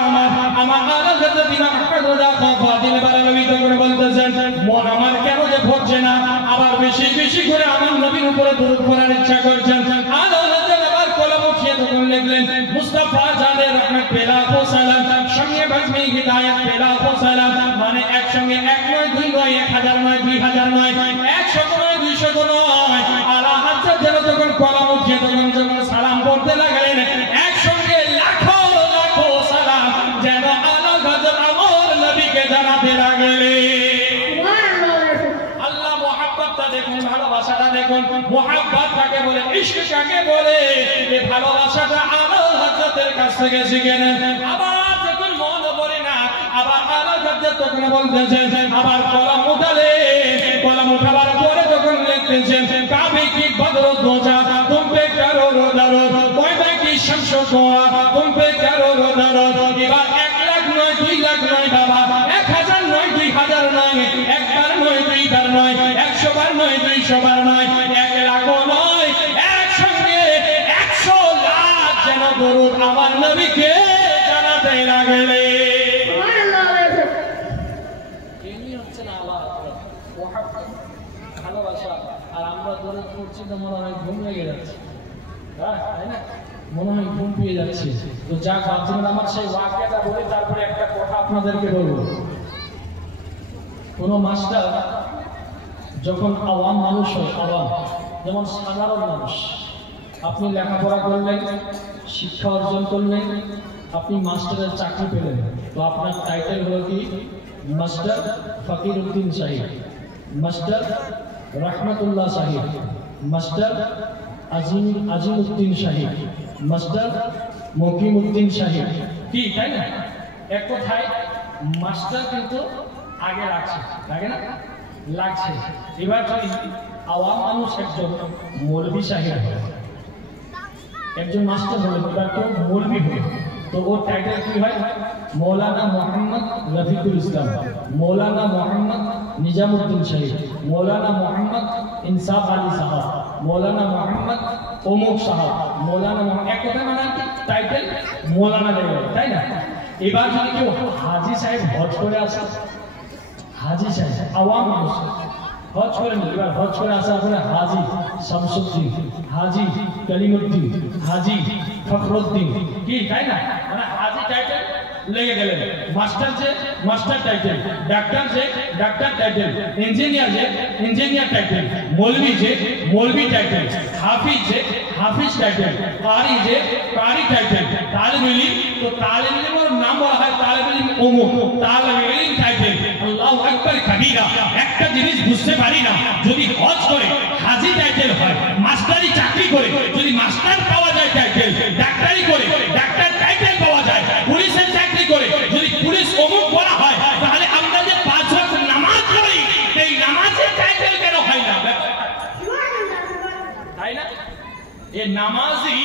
আমার আলা হযরত ইমাম আহমদ রাদিয়াল্লাহু ফাদিল বারানবী করে বলতেছেন, মন আমার কেন যে ভরছে না, আবার বেশি বেশি করে আমার নবীর উপরে দরুদ পড়ার ইচ্ছা করছেন। আলা হযরত আবার কলম উঠিয়ে তখন লিখলেন, মুস্তাফা জানে রহমত পেলা ও সালাম, সঙ্গে বাজমে হিদায়াত পেলা ও সালাম। মানে একসঙ্গে এক নয়, দুই নয়, 1000 নয়, 2000 নয়, 100 নয়, 200 নয়। আলা হযরত যখন কলম উঠিয়ে তখন যখন সালাম পড়তে লাগলেন, একসঙ্গে লাখো লাখো সালাম যেন আলা হযরত আমার নবীকে জানাতে লাগলেন। আল্লাহ মুহাব্বতটা দেখুন, ভালোবাসাটা দেখুন। মুহাব্বত কাকে বলে, ইশক কাকে বলে, এই ভালোবাসাটা আলা হযরতের কাছ থেকে শিখে নেন। আবার যখন মন ভরে না, আবার আলা হযরত তখন বলতেছেন, আবার কলম উঠালে, কলম উঠাবার পরে যখন লিখতেছেন, কাবে কি বদরত तुम पे करो दरद এবার 1 লাখ নয় 2 লাখ নয় বাবা 1000 নয় 2000 নয় একবার নয় দুইবার নয় 100 বার নয় 200 বার নয় 1 লাখ নয় একসঙ্গে 100 লাখ যেন দরুদ আমার নবীকে জানাতে লাগলে এই হচ্ছে না আল্লাহ ভালোবাসা আর আমরা দরুদ পড়ছি তো মনে হয় ঘুম লেগে যাচ্ছে তাই না মনে হয় ঘুম পেয়ে যাচ্ছে তো যা ভাবছিলেন আমার সেই ওয়াকিয়াটা বলে তারপরে একটা কথা আপনাদেরকে বলবো কোনো মাস্টার যখন আওয়াম মানুষ হয় আওয়াম যেমন সাধারণ মানুষ আপনি লেখাপড়া করলেন শিক্ষা অর্জন করলেন আপনি মাস্টারের চাকরি পেলেন তো আপনার টাইটেল হলো কি মাস্টার ফকির উদ্দিন সাহিব মাস্টার রহমতুল্লাহ সাহিব মাস্টার আজিম উদ্দিন সাহিব মাস্টার মকিম উদ্দিন সাহিব কি তাই না এক কথায় মাস্টার কিন্তু আগে লাগছে লাগে না লাগছে এবার যদি আওয়াম মানুষ একজন মৌলভী সাহেব একজন মাস্টার হলেন এবার কেউ মৌলভী হল তো ওর টাইটেল কি হয় মৌলানা মোহাম্মদ রফিকুল ইসলাম মৌলানা মোহাম্মদ নিজামুদ্দিন সাহেব মৌলানা মোহাম্মদ ইনসাফ আলী সাহাব মৌলানা মোহাম্মদ অমুক সাহাব মৌলানা এক কথা মানে টাইটেল মৌলানা দেবে তাই না এবার যদি কেউ হাজি সাহেব হজ করে আসে হাজি সাহেব আওয়াম মানুষ হজ করে নি এবার হজ করে আসা পরে হাজি শামসুদ্দিন হাজি কলিমুদ্দিন হাজি ফখরুদ্দিন কি তাই না মানে হাজি টাইটেল লেগে গেলেন মাস্টার যে মাস্টার টাইটেল ডাক্তার যে ডাক্তার টাইটেল ইঞ্জিনিয়ার যে ইঞ্জিনিয়ার টাইটেল মৌলভী যে মৌলভী টাইটেল হাফিজ যে হাফিজ টাইটেল কারি যে কারি টাইটেল তালিব ইলম তো তালিব ইলমের নাম বলা হয় তালিব ইলম অমুক তালিব ইলম টাইটেল আল্লাহু আকবার কবীরা একটা জিনিস বুঝতে পারি না যদি হজ করে হাজি টাইটেল হয় মাস্টারি চাকরি করে যদি মাস্টার পাওয়া যায় টাইটেল ডাক্তারি করে ডাক্তার টাইটেল পাওয়া যায় পুলিশের চাকরি করে যদি পুলিশ অমুক বলা হয় তাহলে আমরা যে 5 ওয়াক্ত নামাজ পড়ি এই নামাজের টাইটেল কেন হয় না তাই না এই নামাজি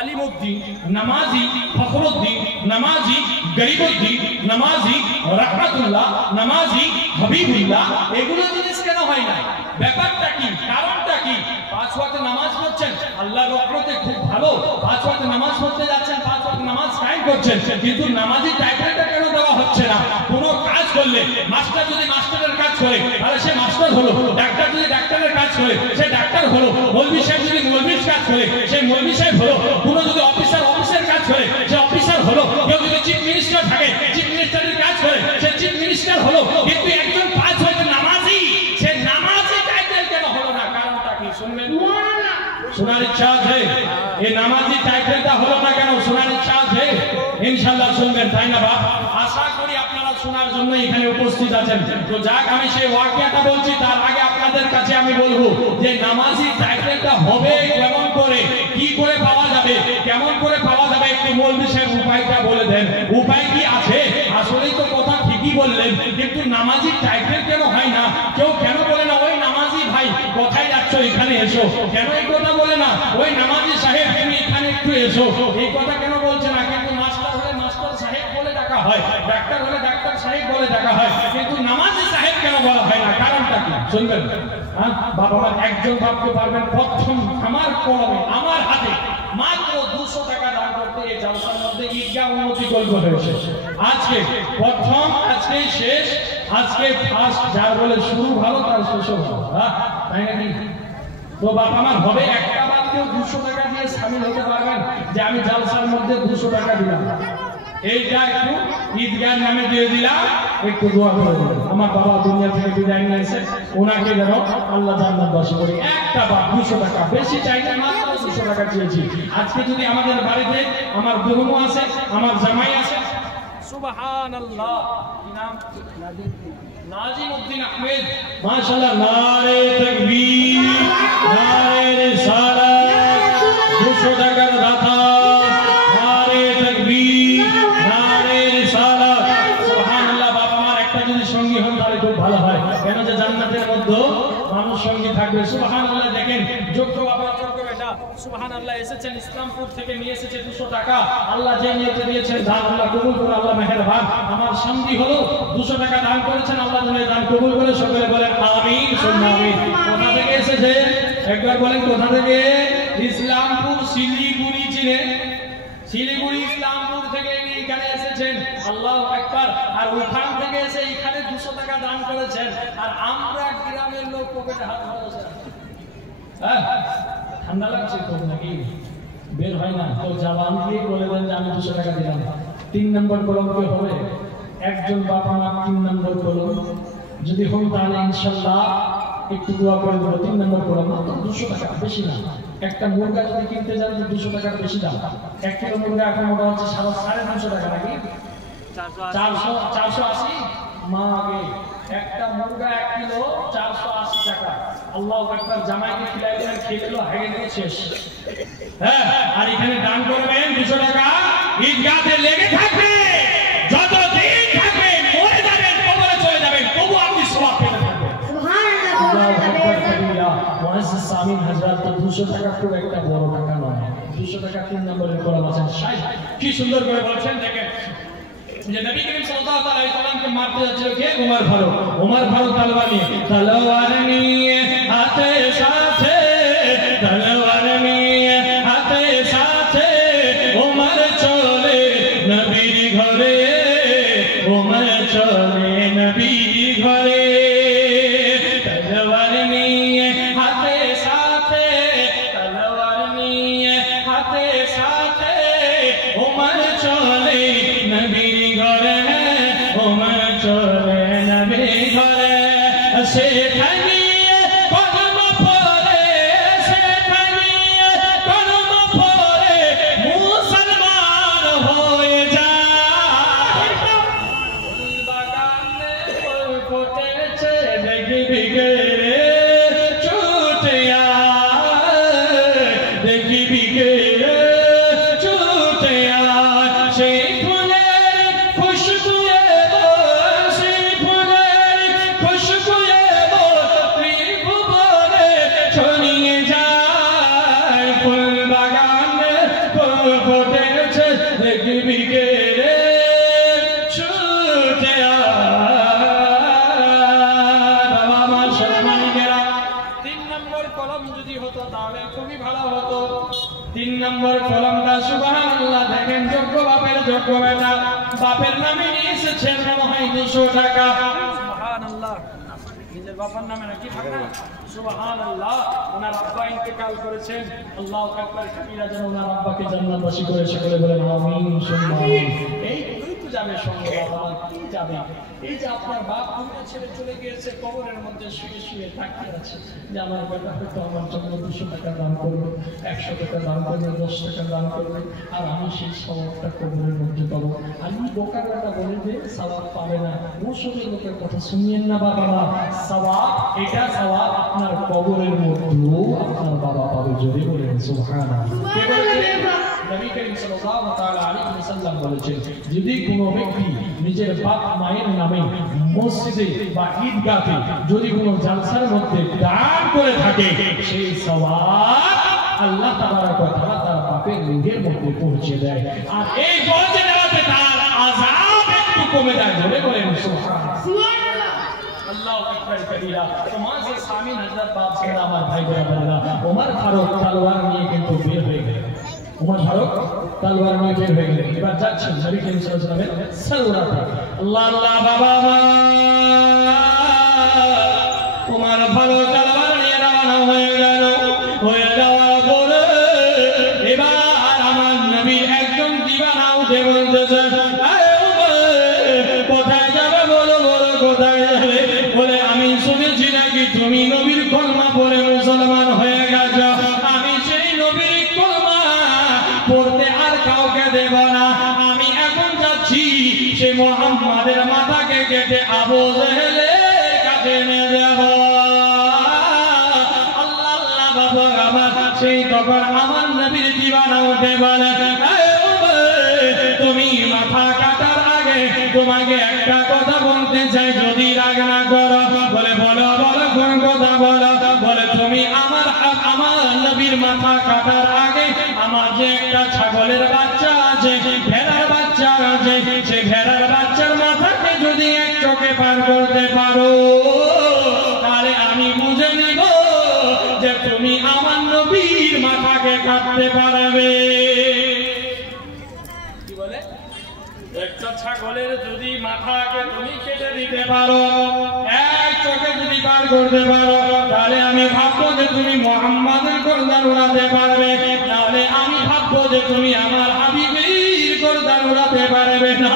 আলিমউদ্দিন নামাজি ফখরুদ্দিন নামাজি গরিবউদ্দিন নামাজি রহমাতুল্লাহ নামাজি হাবিবুল্লাহ এগুলো জিনিস কেন হয় না ব্যাপারটা কি কারণটা কি 5 ওয়াক্ত নামাজ পড়ছেন আল্লাহর রহমতে খুব ভালো 5 ওয়াক্ত নামাজ পড়তে যাচ্ছেন 5 ওয়াক্ত নামাজ কায়েম করছেন কিন্তু নামাজি টাইটেলটা কেন দেওয়া হচ্ছে না কোনো কাজ করলে মাস্টার যদি মাস্টারের কাজ করে তাহলে সে মাস্টার হলো ডাক্তার যদি ডাক্তারের কাজ করে সে ডাক্তার হলো মৌলভী সাহেব যদি মৌলভীর কাজ করে সে মৌলভী সাহেব হলো কোনো যদি অফিসার কাজ করে সে অফিসার হলো কেউ যদি চিফ মিনিস্টার থাকে চিফ মিনিস্টারের কাজ করে সে চিফ মিনিস্টার হলো কিন্তু একজন 5 ওয়াক্ত নামাজি সে নামাজি টাইটেল কেন হলো না কারণটা কি শুনবেন শোনার ইচ্ছা আছে এই নামাজি টাইটেলটা হলো না কেন শোনার ইচ্ছা আছে ইনশাআল্লাহ শুনবেন তাই না বাপ আশা করি আপনারা শোনার জন্য এখানে উপস্থিত আছেন তো যাক আমি সেই ওয়াকিয়াটা বলছি তার আগে আপনাদের কাছে আমি বলবো যে নামাজি টাইটেলটা হবে কেমন করে কি করে পাওয়া যাবে কেমন করে পাওয়া যাবে একটু মৌলভী সাহেব উপায়টা বলে দেন উপায় কি আছে আসলেই তো কথা ঠিকই বললেন কিন্তু নামাজি টাইটেল কেন হয় না কেউ কেন বলে না ওই নামাজি ভাই কোথায় যাচ্ছ এখানে এসো কেন এই কথা বলে না ওই নামাজি সাহেব তুমি এখানে একটু এসো এই কথা কেন বলছে না কিন্তু মাস্টার হলে মাস্টার সাহেব বলে ডাকা হয় ডাক্তার হলে ডাক্তার সাহেব বলে ডাকা হয় কিন্তু নামাজি সাহেব কেন বলা হয় না কারণটা কি শুনবেন হ্যাঁ বাবা আমার একজন ভাবতে পারবেন প্রথম আমার কলমে আমার হাতে মাত্র 200 টাকা দান করতে এই জলসার মধ্যে ঈদগাহ উন্নতি কল্প হয়েছে আজকে প্রথম আজকে শেষ আজকে ফার্স্ট যার বলে শুরু ভালো তার শেষও ভালো হ্যাঁ তাই নাকি তো বাবা আমার হবে একটা বার কেউ 200 টাকা দিয়ে শামিল হতে পারবেন যে আমি জলসার মধ্যে 200 টাকা দিলাম এইটা একটু ঈদগাহ নামে দিয়ে দিলাম একটু দোয়া করে দিলাম আমার বাবা দুনিয়া থেকে বিদায় নিয়েছে ওনাকে যেন আল্লাহ জান্নাতবাসী করে একটা বার 200 টাকা বেশি চাইলে মাত্র 200 টাকা চেয়েছি আজকে যদি আমাদের বাড়িতে আমার বহু আছে আমার জামাই আছে সুবহানাল্লাহ কি নাম নাজিমউদ্দিন আহমেদ মাশাআল্লাহ নারে তাকবীর নারে রিসালাত 200 টাকার দাতা নারে তাকবীর নারে রিসালাত সুবহানাল্লাহ বাবা আমার একটা যদি সঙ্গী হন তাহলে খুব ভালো হয় কেন যে জান্নাতের মধ্যে মানুষ সঙ্গী থাকবে সুবহানাল্লাহ দেখেন যোগ্য বাবা যোগ্য বেটা সুবহানাল্লাহ এসেছেন ইসলামপুর থেকে নিয়ে এসেছে 200 টাকা। আল্লাহ যে নিয়তে দিয়েছেন দান আল্লাহ কবুল করে, আল্লাহ মেহেরবান। আমার শান্তি হলো 200 টাকা দান করেছেন, আল্লাহ তোমার দান কবুল করে। সকলে বলেন আমিন, সুন্নাহ আমিন। কোথা থেকে এসেছে একবার বলেন, কোথা থেকে? ইসলামপুর, শিলিগুড়ি চিনে? শিলিগুড়ি ইসলামপুর থেকে এখানে এসেছেন, আল্লাহু আকবার। আর ওখান থেকে এসে এখানে 200 টাকা দান করেছেন। আর আমরা গ্রামের লোক পকেটে হাত ভরেছে। হ্যাঁ, ঠান্ডা লাগছে তো নাকি? বের হয় না তো জবান দিয়ে বলে দেন যে আমি 200 টাকা দিলাম। 3 নম্বর কলম কি হবে? একজন বাবা মা 3 নম্বর কলম যদি হন তাহলে ইনশাআল্লাহ একটু দোয়া করে দেবো। 3 নম্বর কলম মাত্র 200 টাকা, বেশি না। একটা মুরগা যদি কিনতে যান তো 200 টাকার বেশি দাম। 1 কিলো মুরগা এখন মোটা হচ্ছে 350 টাকা নাকি 480 মা আগে একটা মুরগা 1 কিলো 480 টাকা। আল্লাহু আকবার। জামাইকে খিলাই দিলেন, খেলো হেগে দিয়ে শেষ। হ্যাঁ, আর এখানে দান করবেন 200 টাকা, ঈদগাহে লেগে থাকবে। যতদিন থাকবে মরে যাবেন, কবরে চলে যাবেন, তবু আপনি সওয়াব পেতে থাকবেন। সামিন হাজরাত, তো 200 টাকা খুব একটা বড় টাকা নয়। 200 টাকা 3 নম্বরের কলম আছেন। কি সুন্দর করে বলছেন, দেখেন যে নবী করিম সাল্লাল্লাহু আলাইহি ওয়াসাল্লামকে মারতে যাচ্ছিল কে? ওমর ফারুক। ওমর ফারুক তলোয়ার নিয়ে হাতে সাথে, তলোয়ার নিয়ে হাতে সাথে ওমর চলে নবীর ঘরে, ওমর চলে নবীর ঘরে। তলোয়ার নিয়ে হাতে সাথে, তলোয়ার নিয়ে হাতে সাথে ওমর চলে নবীর ঘরে, ওমর চলে নবীর ঘরে। সেখানে কলম পড়ে, সেখানে কলম পড়ে মুসলমান হয়ে যায়। ফুল বাগানে ফুল ফুটেছে, দেখবি গে ছুটে আয়, দেখবি গে ছুটে আয়। সেই ফুলের খুশবু এলো, সেই ফুলের খুশবু এলো ত্রিভুবনে ছড়িয়ে যায়। ফুল বাগানে ফুল ফুটেছে, দেখবি গে ছুটে আয়। বাবা মা সম্মানীরা, 3 নম্বর কলম যদি হতো তাহলে খুবই ভালো হতো। 3 নম্বর কলমটা সুবহানাল্লাহ। দেখেন যোগ্য বাপের যোগ্য বেটা, বাপের নামে নিয়ে এসেছেন মনে হয় 200 টাকা। সুবহানাল্লাহ, নিজের বাবার নামে নাকি থাকে না? সুবহানাল্লাহ। ওনার আব্বা ইন্তেকাল করেছেন, আল্লাহু আকবার কবিরা, যেন ওনার আব্বাকে জান্নাতবাসী করে। সকলে বলেন আমিন, সুন্নাহ আমিন। এইগুলোই তো যাবে সঙ্গে বাবা, কি যাবে? এই যে আপনার বাপ দুনিয়া ছেড়ে চলে গিয়েছে, কবরের মধ্যে শুয়ে শুয়ে তাকিয়ে আছে যে আমার বেটা হয়তো আমার জন্য 200 টাকা দান করবে, 100 টাকা দান করবে, 10 টাকা দান করবে, আর আমি সেই সওয়াবটা কবরের মধ্যে পাবো। আমি বোকার বেটা বলে যে সওয়াব পাবে না, মুসলিম লোকের কথা শুনিয়েন না বাবা মা। সওয়াব, এটা সওয়াব আপনার কবরের মধ্যেও আপনার বাবা পাবে। জোরে বলেন সুবহানাল্লাহ। কে বলেছেন? নবী করিম সাল্লাল্লাহু তাআলা আলাইহি ওয়াসাল্লাম বলেছেন, যদি কোনো ব্যক্তি নিজের বাপ মায়ের নামে মসজিদে বা ঈদগাহে যদি কোনো জালসার মধ্যে দান করে থাকে, সেই সওয়াব আল্লাহ তাবারক ওয়া তাআলা তার বাপের রূহের মধ্যে পৌঁছে দেয়। আর এই পৌঁছে দেওয়াতে তার আযাব একটু কমে যায়। জোরে বলেন সুবহানাল্লাহ। আল্লাহু আকবার কবিরা। তো মাঝে সামিন হযরত বাপ ছিল আমার ভাই বোনেরা, ওমর ফারুক তলোয়ার নিয়ে কিন্তু বের হয়ে গেলেন। ওমর ফারুক তলোয়ার নিয়ে বের হয়ে গেলেন। এবার যাচ্ছেন নবী করিম সাল্লাল্লাহু আলাইহি ওয়াসাল্লামের সালওয়াতে। আল্লাহ আল্লাহ বাবা মা। ওমর ফারুক তলোয়ার নিয়ে রওনা হয়ে গেল। হয়ে যাওয়ার পরে এবার আমার নবী একজন দিওয়ানা উঠে বলতেছে, কোথায় যাবে বলো, বলো কোথায় যাবে? বলে আমি শুনেছি নাকি তুমি নবীর কলমা পড়ে মুসলমান হয়ে গেছো। আমি সেই নবীর কলমা পড়তে আর কাউকে দেব না। আমি এখন যাচ্ছি সেই মুহাম্মাদের মাথাকে কেটে আবু জেহেলের কাছে নিয়ে যাব। আল্লাহ আল্লাহ বাবা আমার। সেই তখন আমার নবীর দিওয়ানা উঠে বলে, তুমি মাথা কাটার আগে আগে তোমাকে একটা কথা বলতে চাই, যদি রাগ না করো। বলে বলো বলো, কোন কথা বলো? বলে তুমি আমার নবীর মাথা কাটার আগে আমার যে একটা ছাগলের বাচ্চা আছে, ভেড়ার বাচ্চা আছে, সে ভেড়ার বাচ্চার মাথাকে যদি এক চোখে পার করতে পারো, তাহলে আমি বুঝে নিব যে তুমি আমার নবীর মাথাকে কাটতে পারবে। কি বলে? একটা ছাগলের যদি মাথাকে তুমি কেটে দিতে পারো, এক চোখে যদি পার করতে পারো, তাহলে আমি ভাববো যে তুমি মুহাম্মাদের গর্দান উড়াতে পারবে, তাহলে আমি ভাববো যে তুমি আমার হাবিবের গর্দান উড়াতে পারবে না।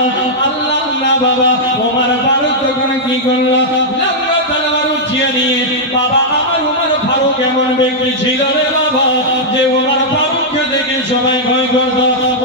আল্লাহ আল্লাহ বাবা, ওমর ফারুক তখন কি করলো? লম্বা তলোয়ার উঠিয়ে নিয়ে, বাবা আমার ওমর ফারুক এমন ব্যক্তি ছিল রে বাবা, যে ওমর ফারুককে দেখে সবাই ভয় করত।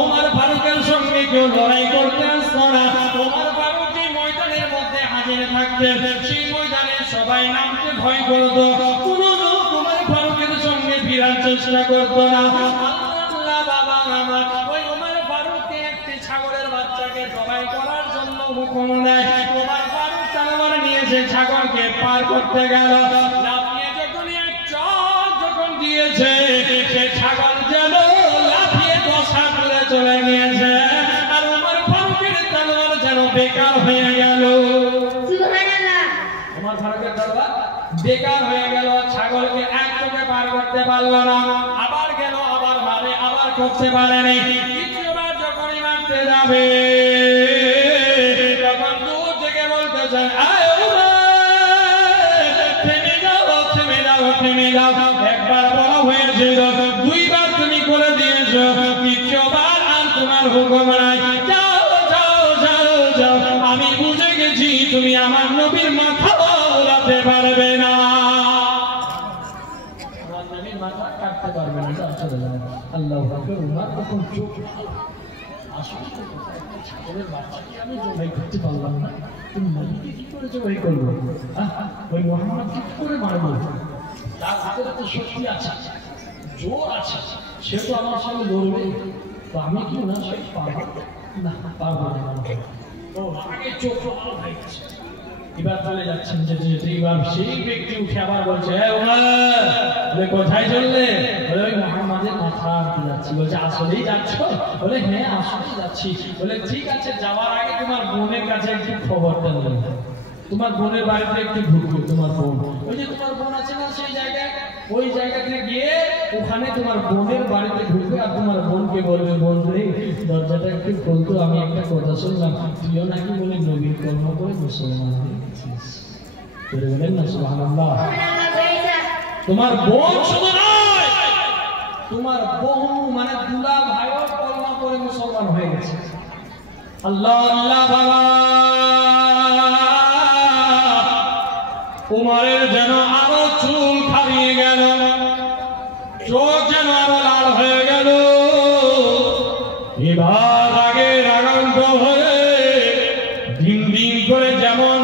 ওমর ফারুকের সঙ্গে কেউ লড়াই করতে আসতো না। ওমর ফারুক যে ময়দানের মধ্যে হাজির থাকতেন, সেই ময়দানে সবাই নামতে ভয় করত। কোনো লোক ওমর ফারুকের সঙ্গে ফিরার চেষ্টা করত না। আল্লাহ বাবা আমার, ওই ওমর ফারুককে একটি ছাগলের বাচ্চাকে জবাই করার জন্য হুকুম দেয়। ওমর ফারুক তলোয়ার নিয়ে সে ছাগলকে পার করতে গেল। লাফিয়ে যখন এক চড় যখন দিয়েছে, সে ছাগল যেন লাফিয়ে 10 হাত দূরে চলে গিয়েছে, আর ওমর ফারুকের তলোয়ার যেন বেকার হয়ে গেল। সুবহানাল্লাহ। ওমর ফারুকের তলোয়ার বেকার হয়ে গেল, ছাগলকে এক চোখে পার করতে পারল না। আবার গেল, আবার মারে, আবার করতে পারেনি। দ্বিতীয়বার যখনই মারতে যাবে, তখন দূর থেকে বলতেছেন, আয় ওমর, থেমে যাও, থেমে যাও, থেমে যাও। একবার বড় হয়েছিল, 2বার তুমি করে দিয়েছো, 3য়বার আর তোমার হুকুম নাই। যাও যাও যাও যাও, আমি বুঝে গেছি তুমি আমার নবীর মাথা উড়াতে পারবে না, আমার নবীর মাথা কাটতে পারবে না। চলে যাও। আল্লাহু আকবার। উমর তখন চোখ আসলে ছাগলের বাচ্চাকে আমি জবাই করতে পারলাম না, তুমি নবীকে কি করে জবাই করবো? ওই মুহাম্মদকে কি করে মারবো? তার ভিতরে তো শক্তি আছে, জোর আছে, সে তো আমার সঙ্গে লড়বে, তো আমি কি না সে পারবো না? পারবো না। ও আগে চোখ আলো হয়ে গেছে। এবার চলে যাচ্ছেন যে এবার সেই ব্যক্তি উঠে আবার বলছে, কোথায় চললে? বলে ওই মুহাম্মাদের মাথা আনতে যাচ্ছি। বলছে আসলেই যাচ্ছ? বলে হ্যাঁ আসলেই যাচ্ছি। বলে ঠিক আছে, যাওয়ার আগে তোমার বোনের কাছে একটু খবরটা নেই, তোমার বোনের বাড়িতে একটু ঢুকবে। তোমার বোন, ওই যে তোমার বোন আছে না সেই জায়গায়, ওই জায়গাতে গিয়ে ওখানে তোমার বোনের বাড়িতে ঢুকবে, আর তোমার বোনকে বলবে, বোন রে দরজাটা একটু খুলতো, আমি একটা কথা শুনলাম, তুইও নাকি বলে নবীর কর্ম করে মুসলমান হয়েছিস। বলেন না সুবহানাল্লাহ। তোমার বোন শুধু নয়, তোমার বহু মানে দুলা ভাইও কলমা করে মুসলমান হয়ে গেছে। আল্লাহ আল্লাহ বাবা, উমরের যেন আরো চুল খারিয়ে গেল, চোখ যেন আরো লাল হয়ে গেল। এবার আগে রাগান্ত হয়ে দিন দিন করে যেমন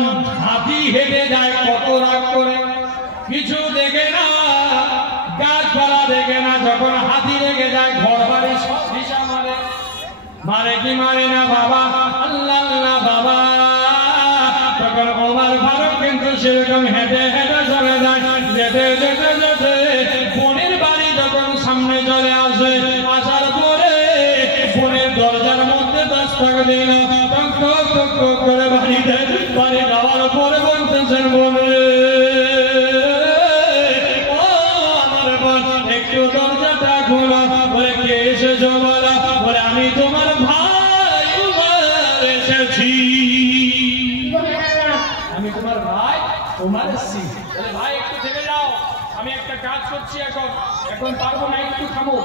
হাতি হেঁটে যায় কত রাগ করে, কিছু দেখে না, গাছপালা দেখে না, যখন হাতি রেগে যায় ঘর বাড়ি সব ভিসা মারে। মারে কি মারে না বাবা? আল্লাহ আল্লাহ বাবা। তখন ওমর ফারুক কিন্তু সেরকম হেঁটে হেঁটে চলে যায়। যেতে যেতে যেতে বোনের বাড়ি যখন সামনে চলে আসে, আসার পরে বোনের দরজার মধ্যে দস্তক দিল, টক টক টক টক করে বাড়িতে বাড়ি যাওয়ার পরে বলতেছেন, বোনে ও আমার বোন একটু দরজাটা খোলা। বলে কে এসেছো বলো? বলে আমি তোমার ভাই উমর এসেছি। আমি তোমার ভাই উমর এসেছি। বলে ভাই একটু থেমে যাও, আমি একটা কাজ করছি, এখন পারবো না, একটু থামো।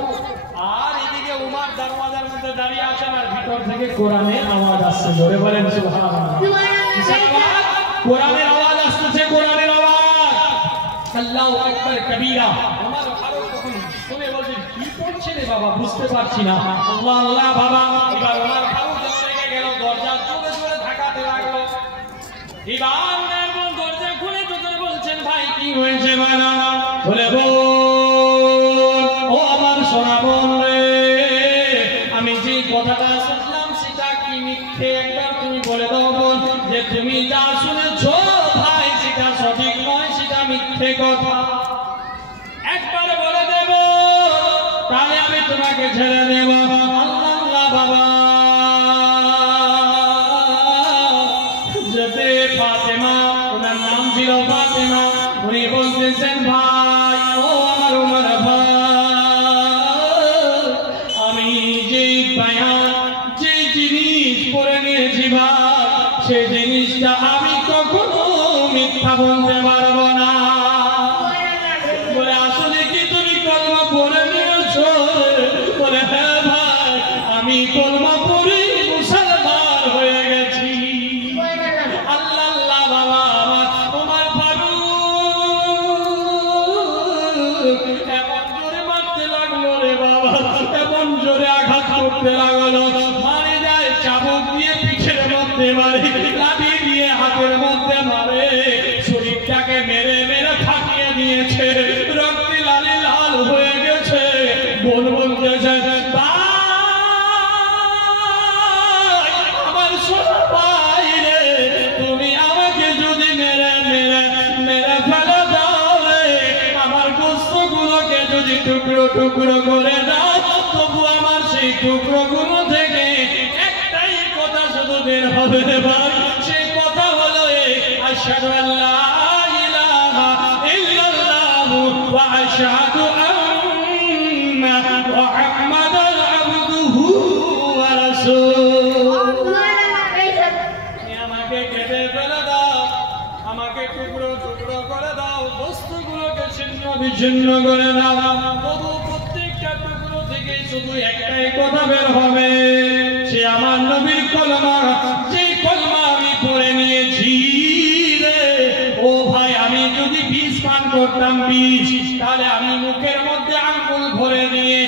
আর এদিকে উমর দরওয়াজার মধ্যে দাঁড়িয়ে আছেন, আর ভিতর থেকে কোরআনের আওয়াজ আসছে। জোরে বলেন সুবহানাল্লাহ। কোরআনের আওয়াজ আসছে, কোরআনের আওয়াজ। আল্লাহু আকবার কবীরা। উমর ফারুক তখন শুনে বলছেন, কি পড়ছে রে বাবা, বুঝতে পারছি না। আল্লাহ আল্লাহ বাবা। এবার উমর ফারুক যখন রেগে গেল, দরজা জোরে জোরে ধাক্কাতে লাগলো। এবার দরজা খুলে তখন বলছেন, ভাই কি হয়েছে বাবা? বলে ও আমার সোনা বোন রে, আমি যে কথাটা শুনলাম সেটা কি মিথ্যে? একবার তুমি বলে তোমাকে ছেড়ে দেব আল্লাহ বাবা যেতে ফাতেমা ওনার নাম ছিল ফাতেমা উনি বলতেছেন ভাই ও আমার উমর ভাই আমি যে যে জিনিস পরে নিয়েছি ভাই সেই জিনিসটা আমি কখনো মিথ্যা বলতে পারবো না বলে আসলে কি তুমি কলমা পড়ে নিয়েছো বলে হ্যাঁ ভাই আমি কলমা পড়ে মুসলমান হয়ে গেছি আল্লাহ বাবা আমার তোমার ফারুক এমন জোরে মারতে লাগলো রে বাবা এমন জোরে আঘাত করতে লাগলো মারে যায় চাবুক দিয়ে পিঠের মধ্যে মারে লাঠি দিয়ে হাতের মধ্যে মারে শরীরটাকে মেরে মেরে ফাটিয়ে দিয়েছে রক্তে লালে লাল হয়ে গেছে বলতেছে আমার সোনা ভাই রে তুমি আমাকে যদি মেরে মেরে মেরে ফেলে দাও রে আমার গোস্তগুলোকে যদি টুকরো টুকরো করে দাও তবু আমার সেই টুকরো গুলো থেকে একটাই কথা শুধু বের হবে ভাই সেই কথা হলো আশহাদু আল্লা ইলাহা ইল্লাল্লাহ ওয়া আশহাদু আন্না মুহাম্মাদান আবদুহু ওয়া রাসূলুহু আমাকে কেটে ফেলে দাও আমাকে টুকরো টুকরো করে দাও বস্তুগুলোকে ছিন্ন বিচ্ছিন্ন করে দাও তবু প্রত্যেকটা টুকরো থেকে শুধু একটাই কথা বের হবে সে আমার নবীর কলমা যে কলমা আমি পড়ে নিয়েছি রে ও ভাই আমি যদি বিষ পান করতাম বিষ তাহলে আমি মুখের মধ্যে আঙ্গুল ভরে দিয়ে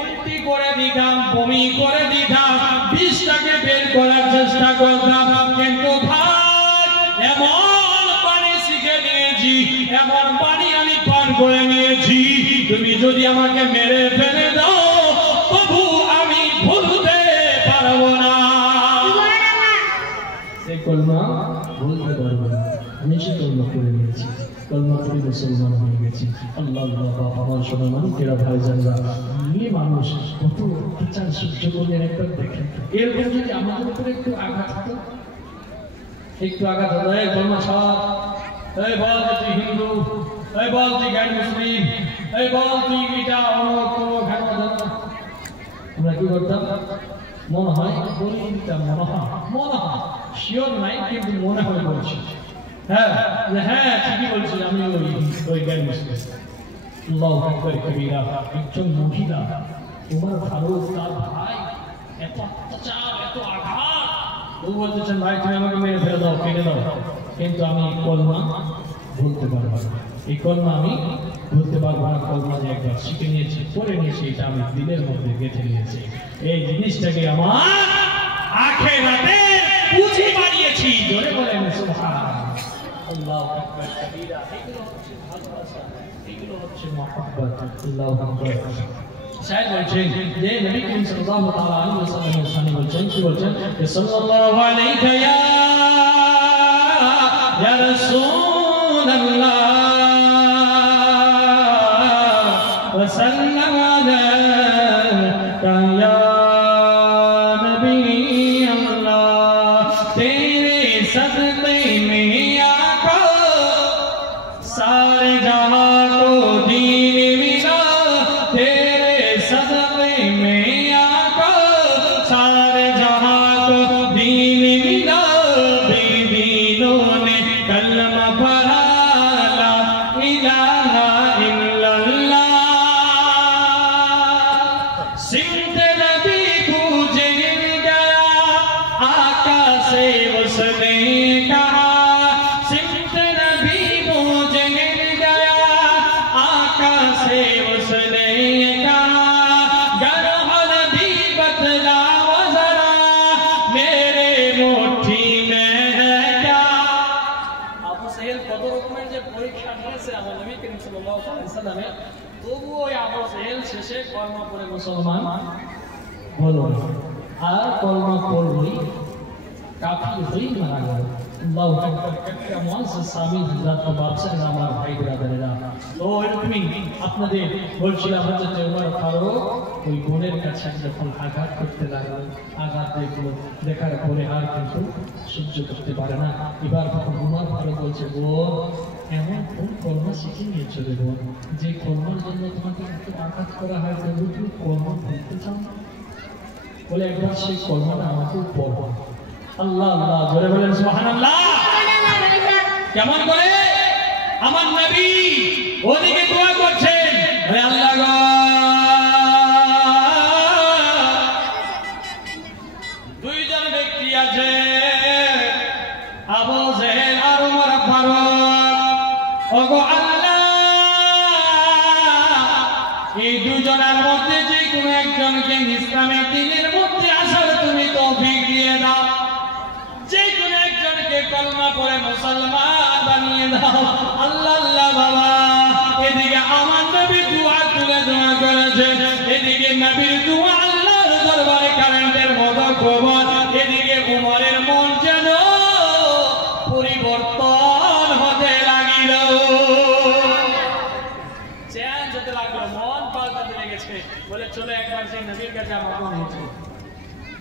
উল্টি করে দিতাম বমি করে দিতাম বিষটাকে বের করার চেষ্টা করতাম কিন্তু ভাই এমন পানি শিখে নিয়েছি এমন পানি আমি পান করে নিয়েছি তুমি যদি আমাকে মেরে ফেলে দাও তবু আমি ভুলতে পারবো না সেই কলমা ভুলতে পারবো না আমি সে কলমা করে নিয়েছি কলমা করে মুসলমান হয়ে গেছি আল্লাহ আমার সোনা মানুষেরা ভাই জানরা নিয়ে মানুষ কত অত্যাচার সহ্য করলেন একবার দেখেন এরকম যদি আমাদের উপরে একটু আঘাত হতো একটু আঘাত হতো এই কলমা সব এই বল তুই হিন্দু এই বল তুই গাইড মুসলিম এই বল তুই এটা অমুক আমরা কি করতাম মনে হয় বলি দিতাম মনে হয় শিওর নাই কিন্তু মনে হয় বলছি হ্যাঁ হ্যাঁ ঠিকই বলছি আমি ওই গাইড মুসলিম আল্লাহু আকবার কবিরা একজন মহিলা তোমার ফারুক তার ভাই এত অত্যাচার এত আঘাত ও বলতেছেন ভাই তুমি আমাকে মেরে ফেলে দাও কেটে দাও কিন্তু আমি কলমা বলতে পারবো না এই কলমা আমি বলতে পারবো না কলমা যে একবার শিখে নিয়েছি পড়ে নিয়েছি এটা আমি দিলের মধ্যে গেঁথে নিয়েছি এই জিনিসটাকে আমার আখিরাতে পুঁজি বানিয়েছি জোরে বলেন সুবহানাল্লাহ আল্লাহু আকবার কবীরা এগুলো হচ্ছে ভালোবাসা এগুলো হচ্ছে মহব্বত আল্লাহু আকবার শায়দ বলছেন যে নবী করিম সাল্লাল্লাহু তাআলা আলাইহি ওয়াসাল্লামের শানে বলছেন কি বলছেন সাল্লাল্লাহু আলাইহি ইয়া রাসূলুল্লাহ ওয়া সাল্লাম আলাইকা ইয়া নবী আল্লাহ তেরে সদকে মে আকা सारे जहां को दीन मिला तेरे सदके में आका सारे जहां को दीन मिला बीबीनों ने कलमा पढ़ा ला इलाहा इल्लल्लाह सिमत नबी पूजे गया आका से उसने कहा सिमत नबी पूजे गया आका से उसने कहा गर नबी बतलाओ जरा मेरे मुट्ठी में है क्या আবু সাহেল কত রকমের যে পরীক্ষা নিয়েছে আমার নবী করিম সাল্লাল্লাহু আলাইহি ওয়াসাল্লামে তবুও আবু সাহেল শেষে কলমা পড়ে মুসলমান হলো আর কলমা পড়লেই কাফির হয়ে মারা গেল আল্লাহু আকবার কেমন সামি হযরত বাদশাহ আমার ভাই ব্রাদারেরা তো এরকমই আপনাদের বলছিলাম হযরত ওমর ফারুক ওই বোনের কাছে যখন আঘাত করতে লাগলো আঘাত দেখার পরে আর কিন্তু সহ্য করতে পারে না এবার তখন ওমর ফারুক বলছে বোন এমন কোন কর্ম শিখে নিয়েছো রে বোন যে কর্মের জন্য তোমাকে এত আঘাত করা হয় তবু তুমি কর্ম করতে চাও বলে একবার সেই কর্মটা আমাকে পড়ো আল্লাহ আল্লাহ জোরে বলেন সুবহানাল্লাহ কেমন করে আমার নবী ওদিকে দোয়া করছেন হে আল্লাহ গো দুইজন ব্যক্তি আছে আবু জেহেল আর ওমর ফারুক ওগো আল্লাহ এই দুজনের মধ্যে যে কোনো একজনকে ইসলামের দ্বীনের মধ্যে আসার তুমি তৌফিক দিয়ে দাও যে কোনো একজনকে কলমা পড়ে মুসলমান বানিয়ে দাও আল্লাহ আল্লাহ বাবা এদিকে আমার নবী দোয়া তুলে দোয়া করেছে এদিকে নবীর দোয়া আল্লাহর দরবারে কারেন্টের মতো খবর এদিকে উমরের মন যেন পরিবর্তন হতে লাগিল চেঞ্জ হতে লাগলো মন পাল্টাতে লেগেছে বলে চলো একবার সেই নবীর কাছে আমাকে নিয়েছে